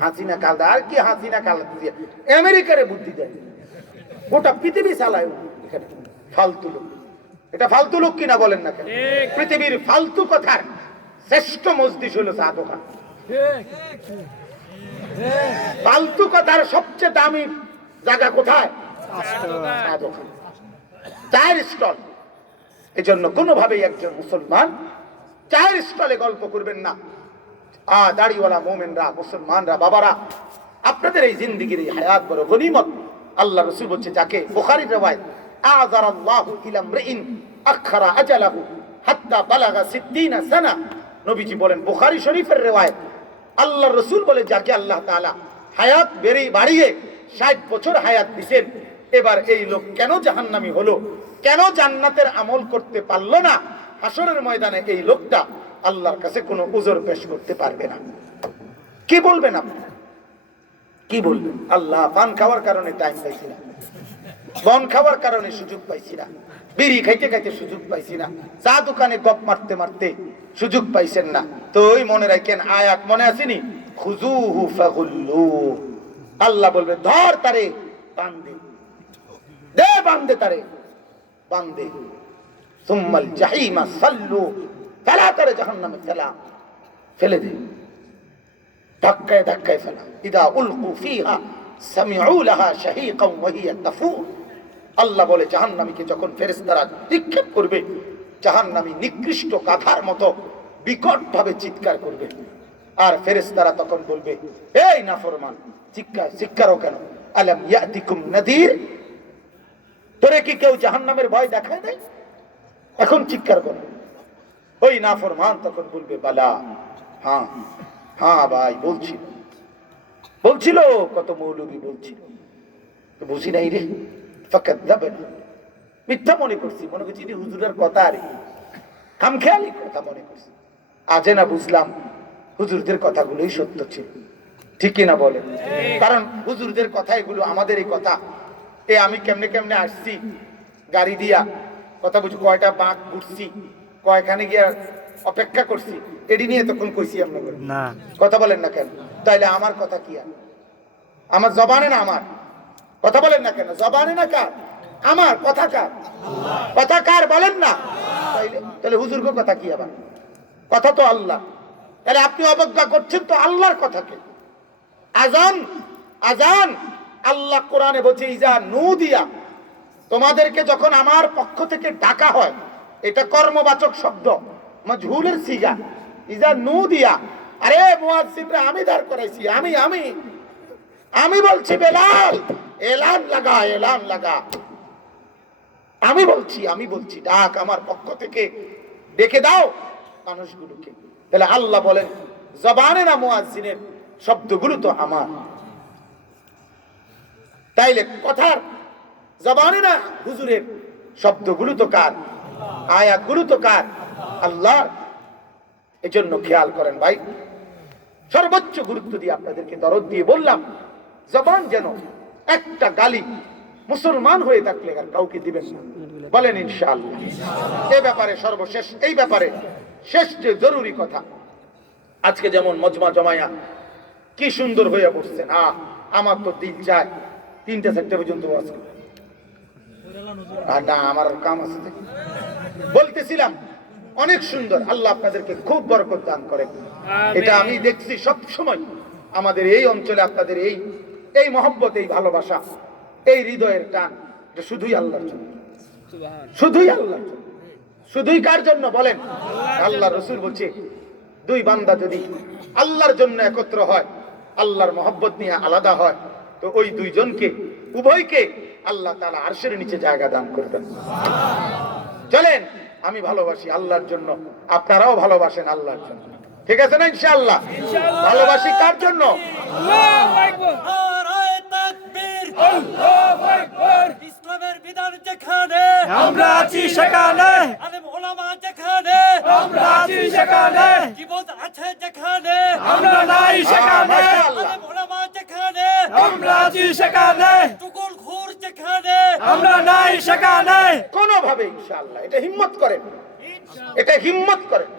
হাসিনা কাল আর কি হাসিনা কাল দিয়ে আমেরিকারে বুদ্ধি দেয়, গোটা পৃথিবী চালায় এখানে ফালতু লোক। এটা ফালতু লোক কিনা বলেন না কেন? পৃথিবীর ফালতু কথার শ্রেষ্ঠ মজলিস হলো চা দোকান। ফালতু কথার সবচেয়ে দামি জায়গা কোথায়? চা দোকান, চায়ের স্টল। এজন্য কোনোভাবেই একজন মুসলমান চায়ের স্টলে গল্প করবেন না। দাড়িওয়ালা মোমেনরা, মুসলমানরা, বাবারা, আপনাদের এই জিন্দেগির এই হায়াত বড় গনিমত। আল্লাহ রাসূল বলছে, যাকে বুখারীর riwayat আযারাল্লাহু ইলা ইমরিইন আখরা আজালাহু হাত্তা বালাগা 60 সানা, নবীজি বলেন, বুখারী শরীফের riwayat, আল্লাহ রাসূল বলে, যাকে আল্লাহ তাআলা হায়াত বাড়িয়ে 60 বছর হায়াত দিবেন, এবার এই লোক কেন জাহান্নামী হলো, কেন জান্নাতের আমল করতে পারলো না, হাসরের ময়দানে এই লোকটা আল্লাহর কাছে কোনো উযর পেশ করতে পারবে না। কি বলবেন আপনি? কি বলবেন? আল্লাহ, পান খাওয়ার কারণে টাইম পাইছি না, বন খাওয়ার কারণে সুযোগ পাইছি না, বিড়ি খাইতে খাইতে সুযোগ পাইছি না, চা দোকানে গপ মারতে মারতে সুযোগ পাইছেন না। তো ওই মনে রাখেন, আয়াত মনে আসেনি? খুযুহু ফাগুল্লু, আল্লাহ বলবে, ধর তারে, বান্দে দে, বান্দে তারে, বান্দে। সুম্মাল জাহিমা সাল্লু, ফেলা তারে জাহান্নামে, ফেলা, ফেলে দে, ধাক্কায় ধাক্কায় ফেলা। ইদা উলকু ফিহা সামিউ লাহা শাহীকান ওয়া হিয়া তাফুর, আল্লাহ বলে, জাহান্নামীকে যখন ফেরেশতারা নিক্ষেপ করবে, জাহান্নামী নিকৃষ্ট গাধার মতো বিকট ভাবে চিৎকার করবে। আর ফেরেশতারা তখন বলবে, এই নাফরমান, চিৎকারও কেন? আলাম ইয়াতিকুম নাযীর, তোরে কি কেউ জাহান্নামের ভয় দেখায় নাই? এখন চিৎকার করো। ওই নাফরমান তখন বলবে, বালা, হ্যাঁ হ্যাঁ ভাই, বলছিল, কত মৌলবী বলছিল, বুঝি নাই রে, মিথ্যা মনে করছি, মনে করছি হুজুরের কথা, আরে খামখেয়ালি কথা মনে করছি। আজে না বুঝলাম হুজুরদের কথাগুলোই সত্য ছিল। ঠিক কিনা বলে? কারণ হুজুরদের কথা এগুলো আমাদের এই কথা। আমি কেমনে কেমনে আসছি গাড়ি দিয়া, কথা বুঝি, কয়টা বাঁক ঘুরছি, কয়খানে গিয়া অপেক্ষা করছি, এটি নিয়ে তখন কইছি আমরা না, কথা বলেন না কেন? তাইলে আমার কথা কি? আমার জবানে না, আমার কথা বলেন না কেন? জবানে না কার? আমার কথা কার? কথা কার বলেন না? তাহলে হুজুরকে কথা কি? আবার কথা তো আল্লাহ। তাহলে আপনি অবজ্ঞা করছেন তো আল্লাহর কথাকে। আজান আল্লাহ কোরআনে বলছে, ইজা নুদিয়া, তোমাদেরকে যখন আমার পক্ষ থেকে ডাকা হয়, এটা কর্মবাচক শব্দ, মাজহুলের সিগা, ইজা নুদিয়া। আরে মুয়াজ্জিনরা আমি দাঁড় করাইছি, আমি বলছি, বেলাল এলান লাগা, এলান লাগা, আমি বলছি, ডাক আমার পক্ষ থেকে, ডেকে দাও মানুষগুলোকে। তাহলে আল্লাহ বলেন, জবানে না মুয়াজ্জিনের, শব্দগুলো তো আমার। তাইলে কথার জবানে না হুজুরের, শব্দগুলো তো কার? আয়াতগুলো তো কার? আল্লাহর। এজন্য খেয়াল করেন ভাই, সর্বোচ্চ গুরুত্ব দিয়ে আপনাদেরকে দরদ দিয়ে বললাম, জবান যেন একটা গালি মুসলমান হয়ে থাকলে আর কাউকে দিবেন না, বলেন ইনশাআল্লাহ। এই ব্যাপারে সর্বশেষ, এই ব্যাপারে শেষ যে জরুরি কথা, আজকে যেমন মজমা জমায়া কি সুন্দর হয়ে পড়ছে, আমার তো দিল চায় 3টা-4টা পর্যন্ত ওয়াজ করতে। আর না, আমার কাম আছে। বলতেছিলাম অনেক সুন্দর, আল্লাহ আপনাদেরকে খুব বরকত দান করেন। এটা আমি দেখছি সব সময় আমাদের এই অঞ্চলে, আপনাদের এই মহব্বত, এই ভালোবাসা, এই হৃদয়ের টান, এটা শুধুই আল্লাহর জন্য, শুধুই আল্লাহর জন্য। শুধুই কার জন্য বলেন? আল্লাহ রাসূল বলছে, দুই বান্দা যদি আল্লাহর জন্য একত্র হয়, আল্লাহর মহব্বত নিয়ে আলাদা হয়, তো ওই দুইজনকে, উভয়কে আল্লাহ তাআলা আরশের নিচে জায়গা দান করবেন। চলেন, আমি ভালোবাসি আল্লাহর জন্য, আপনারাও ভালোবাসেন আল্লাহর জন্য, ঠিক আছে না? ইনশাআল্লাহ। ভালোবাসি কার জন্য? আল্লাহু আকবার, নারায়ে তাকবীর, আল্লাহু আকবার। ইসলামের বিধান যেখানে আমরা আছি সেখানে, আলেম ওলামা যেখানে আমরা আছি সেখানে, জীবন আছে যেখানে আমরা নাই সেখানে, আলেম ওলামা যেখানে আমরা আছি সেখানে, টুকুল ঘুর যেখানে আমরা নাই সেখানে। কোনোভাবে ইনশাআল্লাহ এটা হিম্মত করেন, এটা হিম্মত করেন।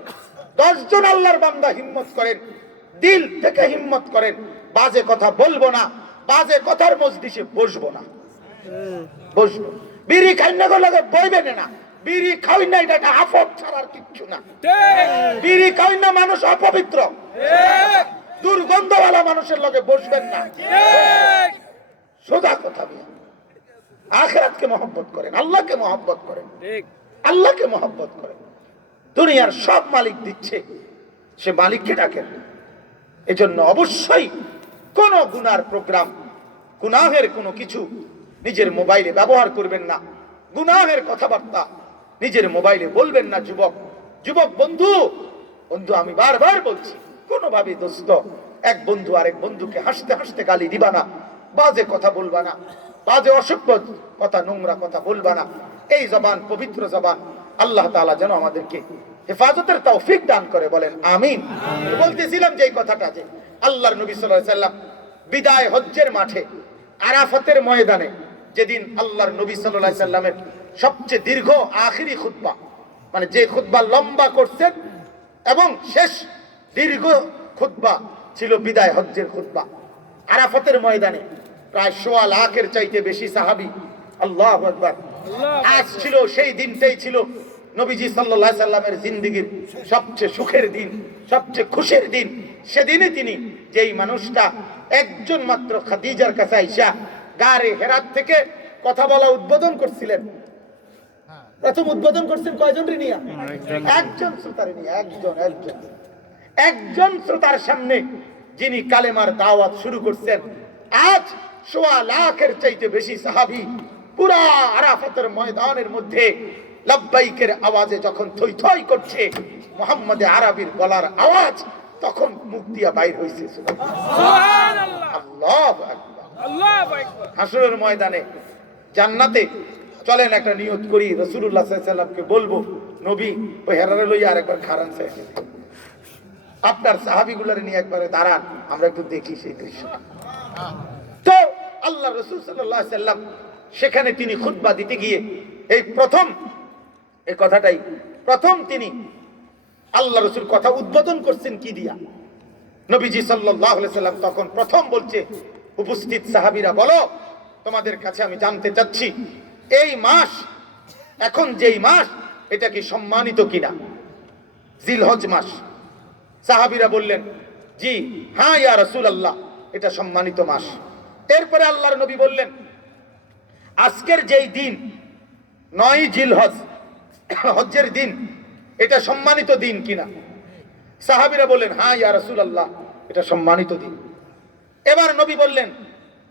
10 জন আল্লাহর বান্দা হিম্মত করেন, দিল থেকে হিম্মত করেন, বাজে কথা বলবো না, বাজে কথার মজলিসে বসবো না। বসবো বিড়ি খাই না লাগে বইবে না, বিড়ি খাই না, এটা একটা আফত ছাড়ার কিচ্ছু না। বিড়ি খাই না মানুষ অপবিত্র, দুর্গন্ধওয়ালা মানুষের লগে বসবেন না। সোজা কথা বলি, আখিরাতকে মহব্বত করেন, আল্লাহকে মহব্বত করেন, আল্লাহকে মহব্বত করেন। দুনিয়ার সব মালিক দিচ্ছে, সে মালিককে ডাকেন। এজন্য অবশ্যই কোন গুনার প্রোগ্রাম, গুনাহের কোনো কিছু নিজের মোবাইলে ব্যবহার করবেন না। গুনাহের কথাবার্তা নিজের মোবাইলে বলবেন না। যুবক যুবক বন্ধু, বন্ধু আমি বারবার বলছি, কোনোভাবে দোস্ত এক বন্ধু আরেক বন্ধুকে হাসতে হাসতে গালি দিবা না, বাজে কথা বলবা না, বাজে অসভ্য কথা, নোংরা কথা বলবা না। এই জবান পবিত্র জবান, আল্লাহ তাআলা যেন আমাদেরকে হেফাজতের তৌফিক দান করে, বলেন আমিন। বলতেছিলাম যে এই কথাটা, যে আল্লাহর নবী সাল্লাল্লাহু আলাইহি সাল্লাম বিদায় হজ্জের মাঠে আরাফাতের ময়দানে, যেদিন আল্লাহর নবী সাল্লাল্লাহু আলাইহি সাল্লামের সবচেয়ে দীর্ঘ আখিরি খুতবা, মানে যে খুতবা লম্বা করছেন এবং শেষ দীর্ঘ খুতবা ছিল বিদায় হজ্জের খুতবা। আরাফাতের ময়দানে প্রায় ১.৫ লাখের চাইতে বেশি সাহাবী, আল্লাহু আকবার। আজ ছিল, সেই দিনটাই ছিল নবীজি সাল্লাল্লাহু আলাইহি সাল্লামের জিন্দেগীর সবচেয়ে সুখের দিন, সবচেয়ে খুশির দিন। সেদিনে তিনি, যেই মানুষটা একজন মাত্র খাদিজার কাছে আইসা গারে হেরাত থেকে কথা বলা উদ্বোধন করছিলেন, প্রথম উদ্বোধন করছেন কয়জন রে নিয়া? একজন শ্রোতারে নিয়া, একজন শ্রোতার সামনে যিনি কালেমার দাওয়াত শুরু করছেন। আজ ১.৫ লাখের চাইতে বেশি সাহাবী পুরা আরাফাতের ময়দানের মধ্যে লাব্বাইকের আওয়াজে যখন থই থই করছে, মুহাম্মদে আরবির গলার আওয়াজ তখন মুখ দিয়া বাইর হইছে। সুবহানাল্লাহ, আল্লাহু আকবার, আল্লাহু আকবার। হাসরের ময়দানে জান্নাতে চলেন একটা নিয়ত করি, রাসূলুল্লাহ সাল্লাল্লাহু আলাইহি সাল্লামকে বলবো, নবী ওই হেরারে লইয়া আরেকবার খারান চাই, আপনার সাহাবীগুলোরে নিয়ে একবারে দাঁড়ান, আমরা একটু দেখি সেই দৃশ্য। তো আল্লাহ রাসূল সাল্লাল্লাহু আলাইহি সাল্লাম সেখানে তিনি খুতবা দিতে গিয়ে এই প্রথম, এই কথাটাই প্রথম তিনি আল্লাহ রাসূল কথা উদ্বোধন করছেন কি দিয়া? নবীজি সাল্লাল্লাহু আলাইহি সাল্লাম তখন প্রথম বলছে, উপস্থিত সাহাবীরা বলো, তোমাদের কাছে আমি জানতে চাচ্ছি এই মাস, এখন যেই মাস, এটা কি সম্মানিত কিনা? জিলহজ মাস। সাহাবীরা বললেন, জি হ্যাঁ ইয়া রাসূলুল্লাহ, এটা সম্মানিত মাস। এরপরে আল্লাহর নবী বললেন, আজকের যেই দিন ৯ জিলহজ, হজ্জের দিন, এটা সম্মানিত দিন কিনা? সাহাবীরা বললেন, হ্যাঁ ইয়া রাসূলুল্লাহ, এটা সম্মানিত দিন। এবার নবী বললেন,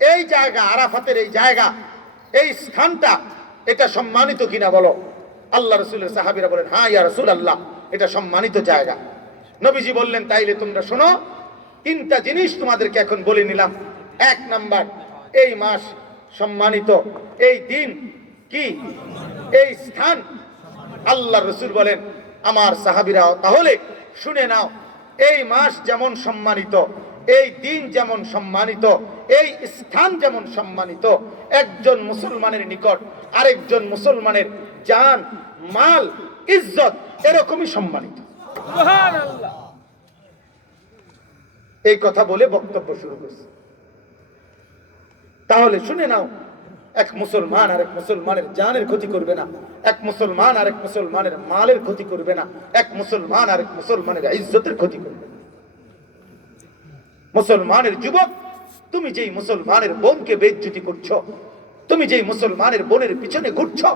এই জায়গা, আরাফাতের এই জায়গা, এই স্থানটা, এটা সম্মানিত কিনা বলো। আল্লাহ রাসূলের সাহাবীরা বলেন, হ্যাঁ ইয়া রাসূলুল্লাহ, এটা সম্মানিত জায়গা। নবীজি বললেন, তাইলে তোমরা শোনো, 3টা জিনিস তোমাদেরকে এখন বলে নিলাম। 1 নাম্বার, এই মাস সম্মানিত, এই দিন কি, এই স্থান। আল্লাহ রাসূল বলেন, আমার সাহাবীরা তাহলে শুনে নাও, এই মাস যেমন সম্মানিত, এই দিন যেমন সম্মানিত, এই স্থান যেমন সম্মানিত, একজন মুসলমানের নিকট আরেকজন মুসলমানের জান, মাল, ইজ্জত এরকমই সম্মানিত। সুবহানাল্লাহ। এই কথা বলে বক্তব্য শুরু করছে। তাহলে শুনে নাও, এক মুসলমান আরেক মুসলমানের জানের ক্ষতি করবে না, এক মুসলমান আরেক মুসলমানের মালের ক্ষতি করবে না, এক মুসলমান আরেক মুসলমানের ইজ্জতের ক্ষতি করবে না। মুসলমানের যুবক, তুমি যেই মুসলমানের বোনকে বেইজ্জতি করছো, তুমি যেই মুসলমানের বোনের পিছনে ঘুরছো,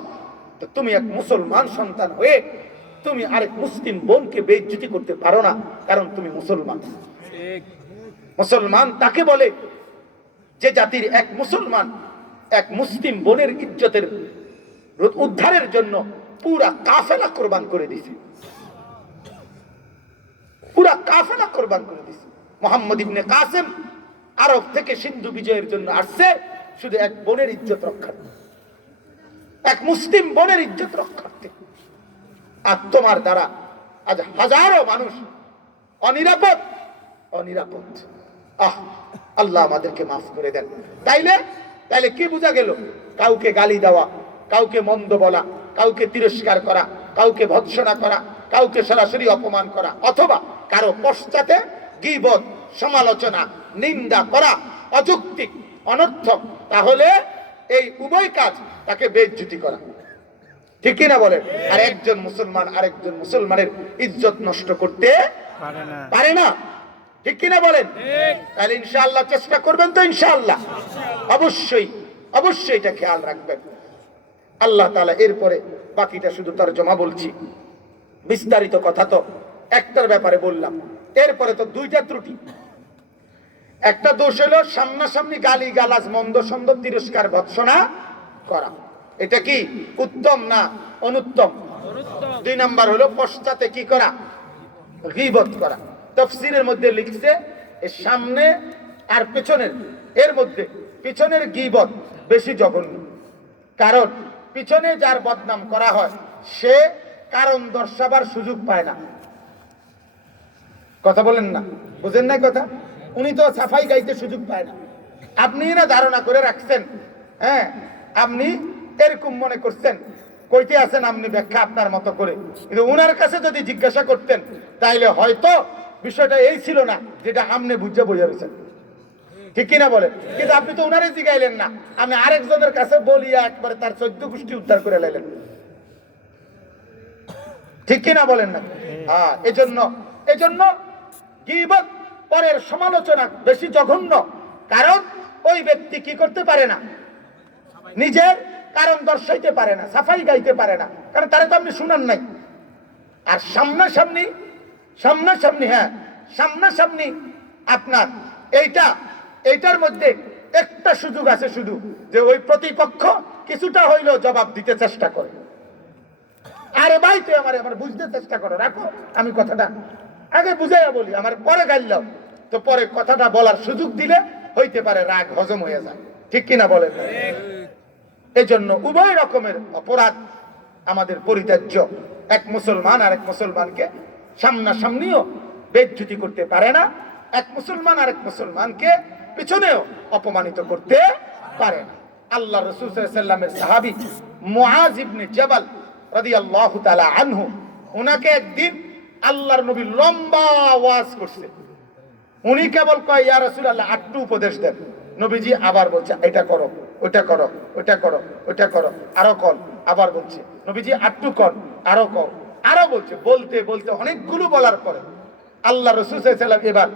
তো তুমি এক মুসলমান সন্তান হয়ে তুমি আরেক মুসলিম বোনকে বেইজ্জতি করতে পারো না, কারণ তুমি মুসলমান। মুসলমান তাকে বলে যে জাতির এক মুসলমান এক মুসলিম বোনের ইজ্জতের উদ্ধারের জন্য পুরা কাফেলা কোরবান করে দিয়েছে, পুরা কাফেলা কোরবান করে দিয়েছে। মুহাম্মদ ইবনে কাসেম আরব থেকে সিন্ধু বিজয়ের জন্য আসছে শুধু এক বোনের ইজ্জত রক্ষার্থে, এক মুসলিম বোনের ইজ্জত রক্ষার্থে। আর তোমার দ্বারা আজ হাজারো মানুষ অনিরাপদ, অনিরাপদ। আল্লাহ আমাদেরকে মাফ করে দেন। তাইলে কি বোঝা গেল? কাউকে গালি দেওয়া, কাউকে মন্দ বলা, কাউকে তিরস্কার করা, কাউকে ভৎসনা করা, কাউকে সরাসরি অপমান করা, অথবা কারো পশ্চাতে গীবত, সমালোচনা, নিন্দা করা অযৌক্তিক, অনর্থক, তাহলে এই উভয় কাজ তাকে বেইজ্জতি করা। ঠিক কিনা বলেন? আর একজন মুসলমান আরেকজন মুসলমানের ইজ্জত নষ্ট করতে পারে না। ঠিক কিনা বলেন? তাহলে ইনশাআল্লাহ চেষ্টা করবেন তো? ইনশাআল্লাহ অবশ্যই অবশ্যই এটা খেয়াল রাখবেন। আল্লাহ তাআলা এরপরে বাকিটা শুধু তরজমা বলছি, বিস্তারিত কথা তো একটার ব্যাপারে বললাম। এরপরে তো দুইটা ত্রুটি। একটা দোষ হলো সামনাসামনি গালি গালাজ, মন্দ সন্দ, তিরস্কার, ভৎসনা করা। এটা কি উত্তম না অনুত্তম? দুই নাম্বার হলো পশ্চাতে কি করা? গীবত করা। তাফসীরের মধ্যে লিখছে সামনে আর পেছনের, এর মধ্যে পিছনের গীবত বেশি জঘন্য। কারণ পিছনে যার বদনাম করা হয় সে কারণ দর্শাবার সুযোগ পায় না। কথা বলেন না, বুঝেন নাই কথা? উনি তো সাফাই গাইতে সুযোগ পায় না। আপনি না ধারণা করে রাখছেন, হ্যাঁ, আপনি এরকম মনে করছেন, কইতে আছেন আপনি ব্যাখ্যা আপনার মতো করে, কিন্তু উনার কাছে যদি জিজ্ঞাসা করতেন তাইলে হয়তো বিষয়টা এই ছিল না যেটা আপনি বুঝে বোঝাচ্ছেন। ঠিক কিনা বলেন? কিন্তু আপনি তো উনারে জিগাইলেন না, আমি আরেকজনের কাছে বলিয়া একবারে তার 14 গোষ্ঠী উদ্ধার করে লাইলেন। ঠিক কিনা বলেন না? হ্যাঁ, এজন্য গীবত, পরের সমালোচনা বেশি জঘন্য। কারণ ওই ব্যক্তি কি করতে পারে না, নিজের কারণ দর্শাইতে পারে না, সাফাই গাইতে পারে না, কারণ তারা তো আপনি শুনান নাই। আর সামনাসামনি হ্যাঁ, সামনাসামনি আপনার এইটার মধ্যে একটা সুযোগ আছে, শুধু যে ওই প্রতিপক্ষ কিছুটা হইলেও জবাব দিতে চেষ্টা করে। আরে ভাই তুই আমার বুঝতে চেষ্টা করো, রাখো, আমি কথাটা আগে বুঝাইয়া বলি, আমার পরে গাইলাম তো পরে কথাটা বলার সুযোগ দিলে হইতে পারে রাগ হজম হয়ে যায়। ঠিক কিনা বলেন? এজন্য উভয় রকমের অপরাধ আমাদের পরিত্যাজ্য। এক মুসলমান আর এক মুসলমানকে সামনাসামনিও বেইজ্জতি করতে পারে না, এক মুসলমান আর এক মুসলমানকে পিছনেও অপমানিত করতে পারে না। আল্লাহ রাসূল সাল্লাল্লাহু আলাইহি ওয়াসাল্লামের সাহাবী মুআজ ইবনে জাবাল রাদিয়াল্লাহু তাআলা আনহু, উনাকে একদিন আল্লাহর নবী লম্বা ওয়াজ করছে। উনি কেবল কয়, ইয়া রাসূলুল্লাহ, আটটু উপদেশ দেন। নবীজি আবার বলছে, এটা করো, ওটা করো, ওটা করো, ওটা করো, আরো কর। আবার বলছে নবীজি, আটটু কর, আরো কর, আরো বলছে। বলতে বলতে অনেকগুলো বলার পরে আল্লাহ রাসূল সাল্লাল্লাহু আলাইহি ওয়াসাল্লাম এবার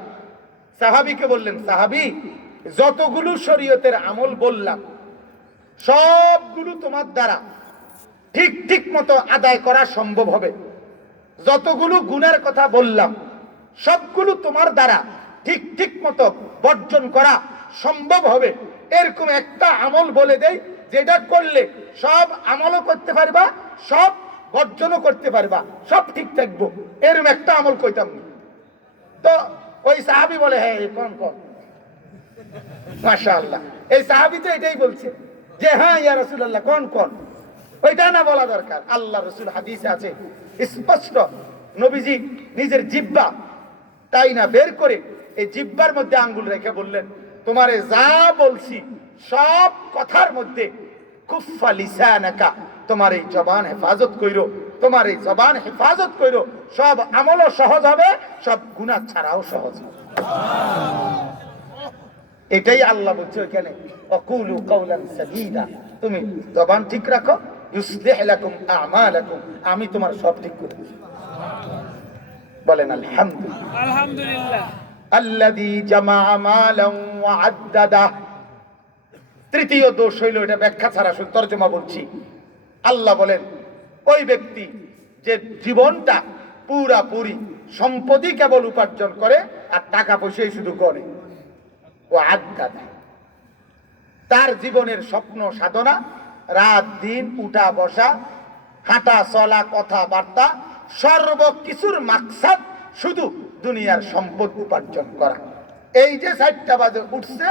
সাহাবীকে বললেন, সাহাবী, যতগুলো শরীয়তের আমল বললাম সবগুলো তোমার দ্বারা ঠিক মতো আদায় করা সম্ভব হবে। যতগুলো গুনার কথা বললাম সবগুলো তোমার দ্বারা ঠিক মতো বর্জন করা সম্ভব হবে। এরকম একটা আমল বলে দেই যেটা করলে সব আমলও করতে পারবা, সব বর্জনও করতে পারবা, সব ঠিক থাকবো। এরকম একটা আমল কইতাম না। তো ওই সাহাবী বলে, হ্যাঁ, কোন মাশাআল্লাহ, এই সাহাবী তো এটাই বলছে যে হ্যাঁ ইয়া রাসূলুল্লাহ, কোন ওইটা না বলা দরকার। আল্লাহ রাসূল হাদিসে আছে স্পষ্ট, নবীজি নিজের জিহ্বা তাই না বের করে এই জিহ্বার মধ্যে আঙ্গুল রেখে বললেন, তোমারে যা বলছি সব কথার মধ্যে কুফা লিসানাকা, তোমার এই জবান হেফাজত কইরো, তোমার এই জবান হেফাজত কইরো, সব আমলও সহজ হবে, সব গুনাহ ছাড়াও সহজ হবে। এটাই আল্লাহ বলছে ওখানে, ওয়াকুলু কাওলান সাদীদা, তুমি জবান ঠিক রাখো, ইউসলিহ লাকুম আমালাকুম, আমি তোমার সব ঠিক করে দেব। বলেন আলহামদুলিল্লাহ। আলহামদুলিল্লাহ। আল্লাযী জামাআ মালান ওয়া আদ্দাদা। তৃতীয় দোষ হইল, এটা ব্যাখ্যা ছাড়া শুধু তরজমা বলছি। আল্লাহ বলেন, ওই ব্যক্তি যে জীবনটা পুরাপুরি সম্পত্তি কেবল উপার্জন করে আর টাকা পয়সাই শুধু করে, ও আদ্দাদা, তার জীবনের স্বপ্ন সাধনা, রাত দিন উঠা বসা, হাঁটা চলা, কথাবার্তা, সর্বকিছুর মাকসাদ শুধু দুনিয়ার সম্পদ উপার্জন করা। এই যে 4টা বাজে উঠছে,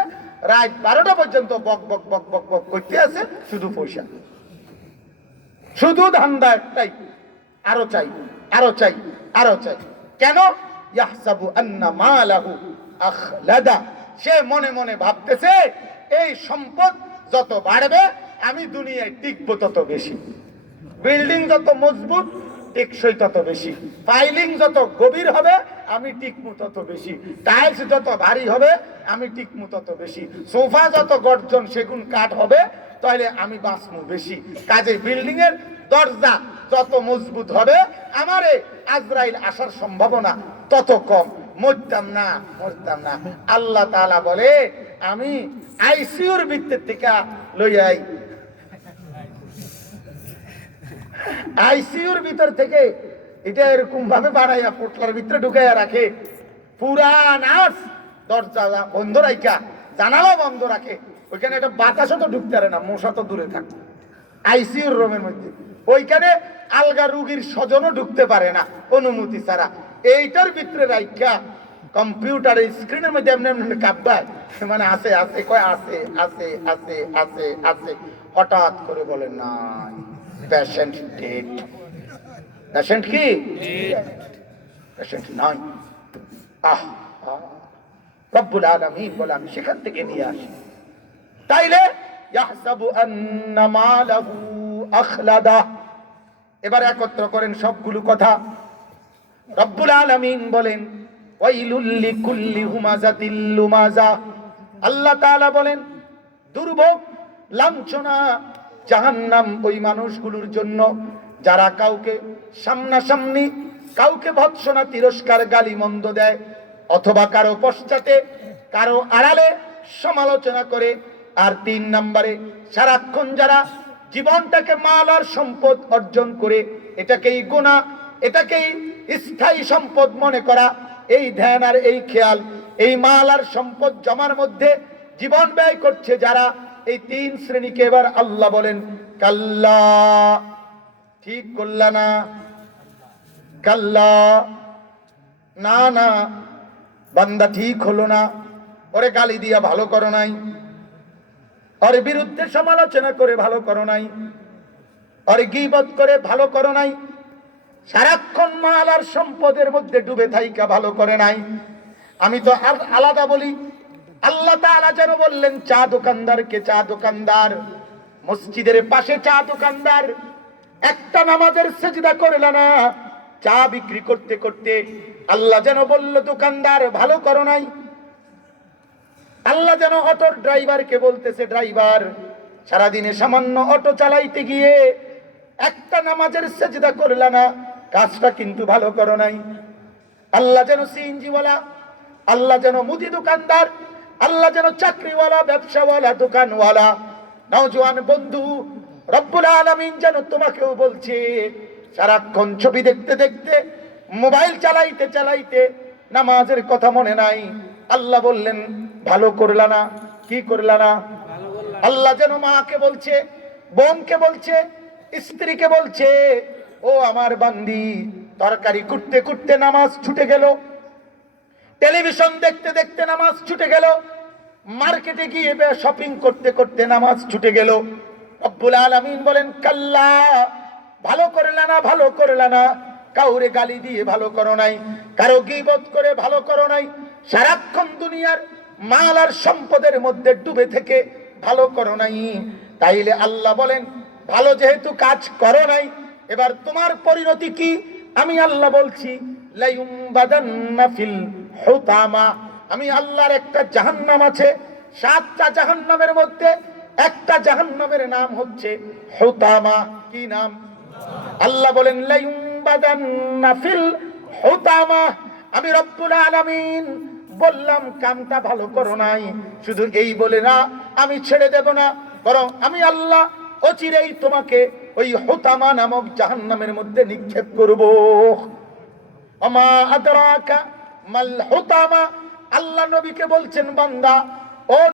রাত 12টা পর্যন্ত বক বক বক বক বক করতে আছে, শুধু পয়সা, শুধু ধান্দা একটাই, আরো চাই, আরো চাই, আরো চাই। কেন? ইয়াহসাবু আন্না মালাহু আখলাদা, সে মনে মনে ভাবতেছে এই সম্পদ যত বাড়বে আমি দুনিয়ায় টিকবো তত বেশি। বিল্ডিং যত মজবুত, টেকসই তত বেশি। ফাইলিং যত গভীর হবে আমি টিকমু তত বেশি। টাইলস যত ভারী হবে আমি টিকমু তত বেশি। সোফা যত গর্জন সেগুন কাঠ হবে তাহলে আমি বাঁচমু বেশি। কাজে বিল্ডিং এর দরজা যত মজবুত হবে আমারে আজরাইল আসার সম্ভাবনা তত কম। মরতাম না। আল্লাহ তাআলা বলে আমি আইসিইউর ভিতর থেকে লইয়াই, আইসিইউর ভিতর থেকে এটা এরকম ভাবে বানাইয়া পোটলার ভিতরে ঢুকাইয়া রাখে, পুরা নার্স দরজা বন্ধ রাখা, জানালা বন্ধ রাখে, ওইখানে একটা বাতাসও তো ঢুকতে পারে না, মশা তো দূরে থাকে আইসিইউর রুমের মধ্যে। ওইখানে আলগা রুগীর স্বজনও ঢুকতে পারে না অনুমতি ছাড়া। এইটার ভিতরে রাখা কম্পিউটারের স্ক্রিনের মধ্যে এমনি এমনি কাঁপবায়, মানে আছে আছে কয় আছে আছে আছে আছে আছে, হঠাৎ করে বলে নাই পেশেন্ট ডেড। পেশেন্ট কি? পেশেন্ট নাই। রব্বুল আলামিন বলে আমি সেখান থেকে নিয়ে আসি। তাইলে ইয়াহসাবু আন্না মালাহু আখলাদা। এবার একত্র করেন সবগুলো কথা। রব্বুল আলামিন বলেন ওয়াইলুল লিকুল্লি হুমাযাতিল লুমাযা। আল্লাহ তাআলা বলেন দুর্ভোগ লাঞ্ছনা জাহান্নাম ওই মানুষগুলোর জন্য যারা কাউকে সামনাসামনি, কাউকে ভৎসনা তিরস্কার গালি মন্দ দেয়, অথবা কারো পশ্চাতে কারো আড়ালে সমালোচনা করে। আর 3 নম্বরে সারাক্ষণ যারা জীবনটাকে মাল আর সম্পদ অর্জন করে এটাকেই গুনাহ, এটাকেই স্থায়ী সম্পদ মনে করা, এই ধ্যান আর এই খেয়াল, এই মাল আর সম্পদ জমার মধ্যে জীবন ব্যয় করছে যারা, এই 3 শ্রেণীকে এবার আল্লাহ বলেন কাল্লা, ঠিক করলা না, কাল্লা, না না বান্দা ঠিক হলো না, ওরে গালি দিয়া ভালো করো নাই, ওর বিরুদ্ধে সমালোচনা করে ভালো করো নাই, ওর গীবত করে ভালো করো নাই, সারাক্ষণ মাল আর সম্পদের মধ্যে ডুবে থাইকা ভালো করে নাই। আমি তো আর আলাদা বলি, আল্লাহ তাআলা যেন বললেন চা দোকানদারকে, চা দোকানদার মসজিদের পাশে চা দোকানদার একটা নামাজের সেজদা করল না, চা বিক্রি করতে করতে আল্লাহ যেন বলল দোকানদার ভালো করো নাই। আল্লাহ যেন অটোর ড্রাইভারকে বলতেছে ড্রাইভার সারাদিনে সামান্য অটো চালাইতে গিয়ে একটা নামাজের সেজদা করলা না, কাজটা কিন্তু ভালো করো নাই। আল্লাহ যেন সিএনজিওয়ালা, আল্লাহ যেন মুদি দোকানদার, আল্লাহ যেন চাকরিওয়ালা, ব্যবসাওয়ালা, দোকানওয়ালা, নওজোয়ান বন্ধু রব্বুল আলামিন যেন তোমাকেও বলছে সারাক্ষণ ছবি দেখতে দেখতে, মোবাইল চালাইতে চালাইতে নামাজের কথা মনে নাই। আল্লাহ বললেন ভালো করলা না, কি করলা না। আল্লাহ যেন মাকে বলছে, বোনকে বলছে, স্ত্রীকে বলছে ও আমার বান্দি তরকারি কুটতে কুটতে নামাজ ছুটে গেল, টেলিভিশন দেখতে দেখতে নামাজ ছুটে গেল, মার্কেটে গিয়ে শপিং করতে করতে নামাজ ছুটে গেল। রব্বুল আলামিন বলেন কাল্লা, ভালো করলা না, ভালো করলা না, কাউরে গালি দিয়ে ভালো করো নাই, কারো গীবত করে ভালো করো নাই, সারাক্ষণ দুনিয়ার মাল আর সম্পদের মধ্যে ডুবে থেকে ভালো করো নাই। তাইলে আল্লাহ বলেন ভালো যেহেতু কাজ করো নাই, এবার তোমার পরিণতি কি আমি আল্লাহ বলছি লায়ুমবাদান্না ফিল হুতামা। আমি আল্লাহর একটা জাহান্নাম আছে, 7টা জাহান্নামের মধ্যে একটা জাহান্নামের নাম হচ্ছে হুতামা। কি নাম? আল্লাহ বলেন লায়ুমবাদান্না ফিল হুতামা। আমি রব্বুল আলামিন বললাম কামটা ভালো করো নাই, শুধু এই বলে না আমি ছেড়ে দেব না, বরং আমি আল্লাহ অচিরেই তোমাকে ওই হুতামা নামক জাহান্নামের মধ্যে নিক্ষেপ করব। আমা আদরাকা মাল হুতামা। আল্লাহ নবীকে বলছেন বান্দা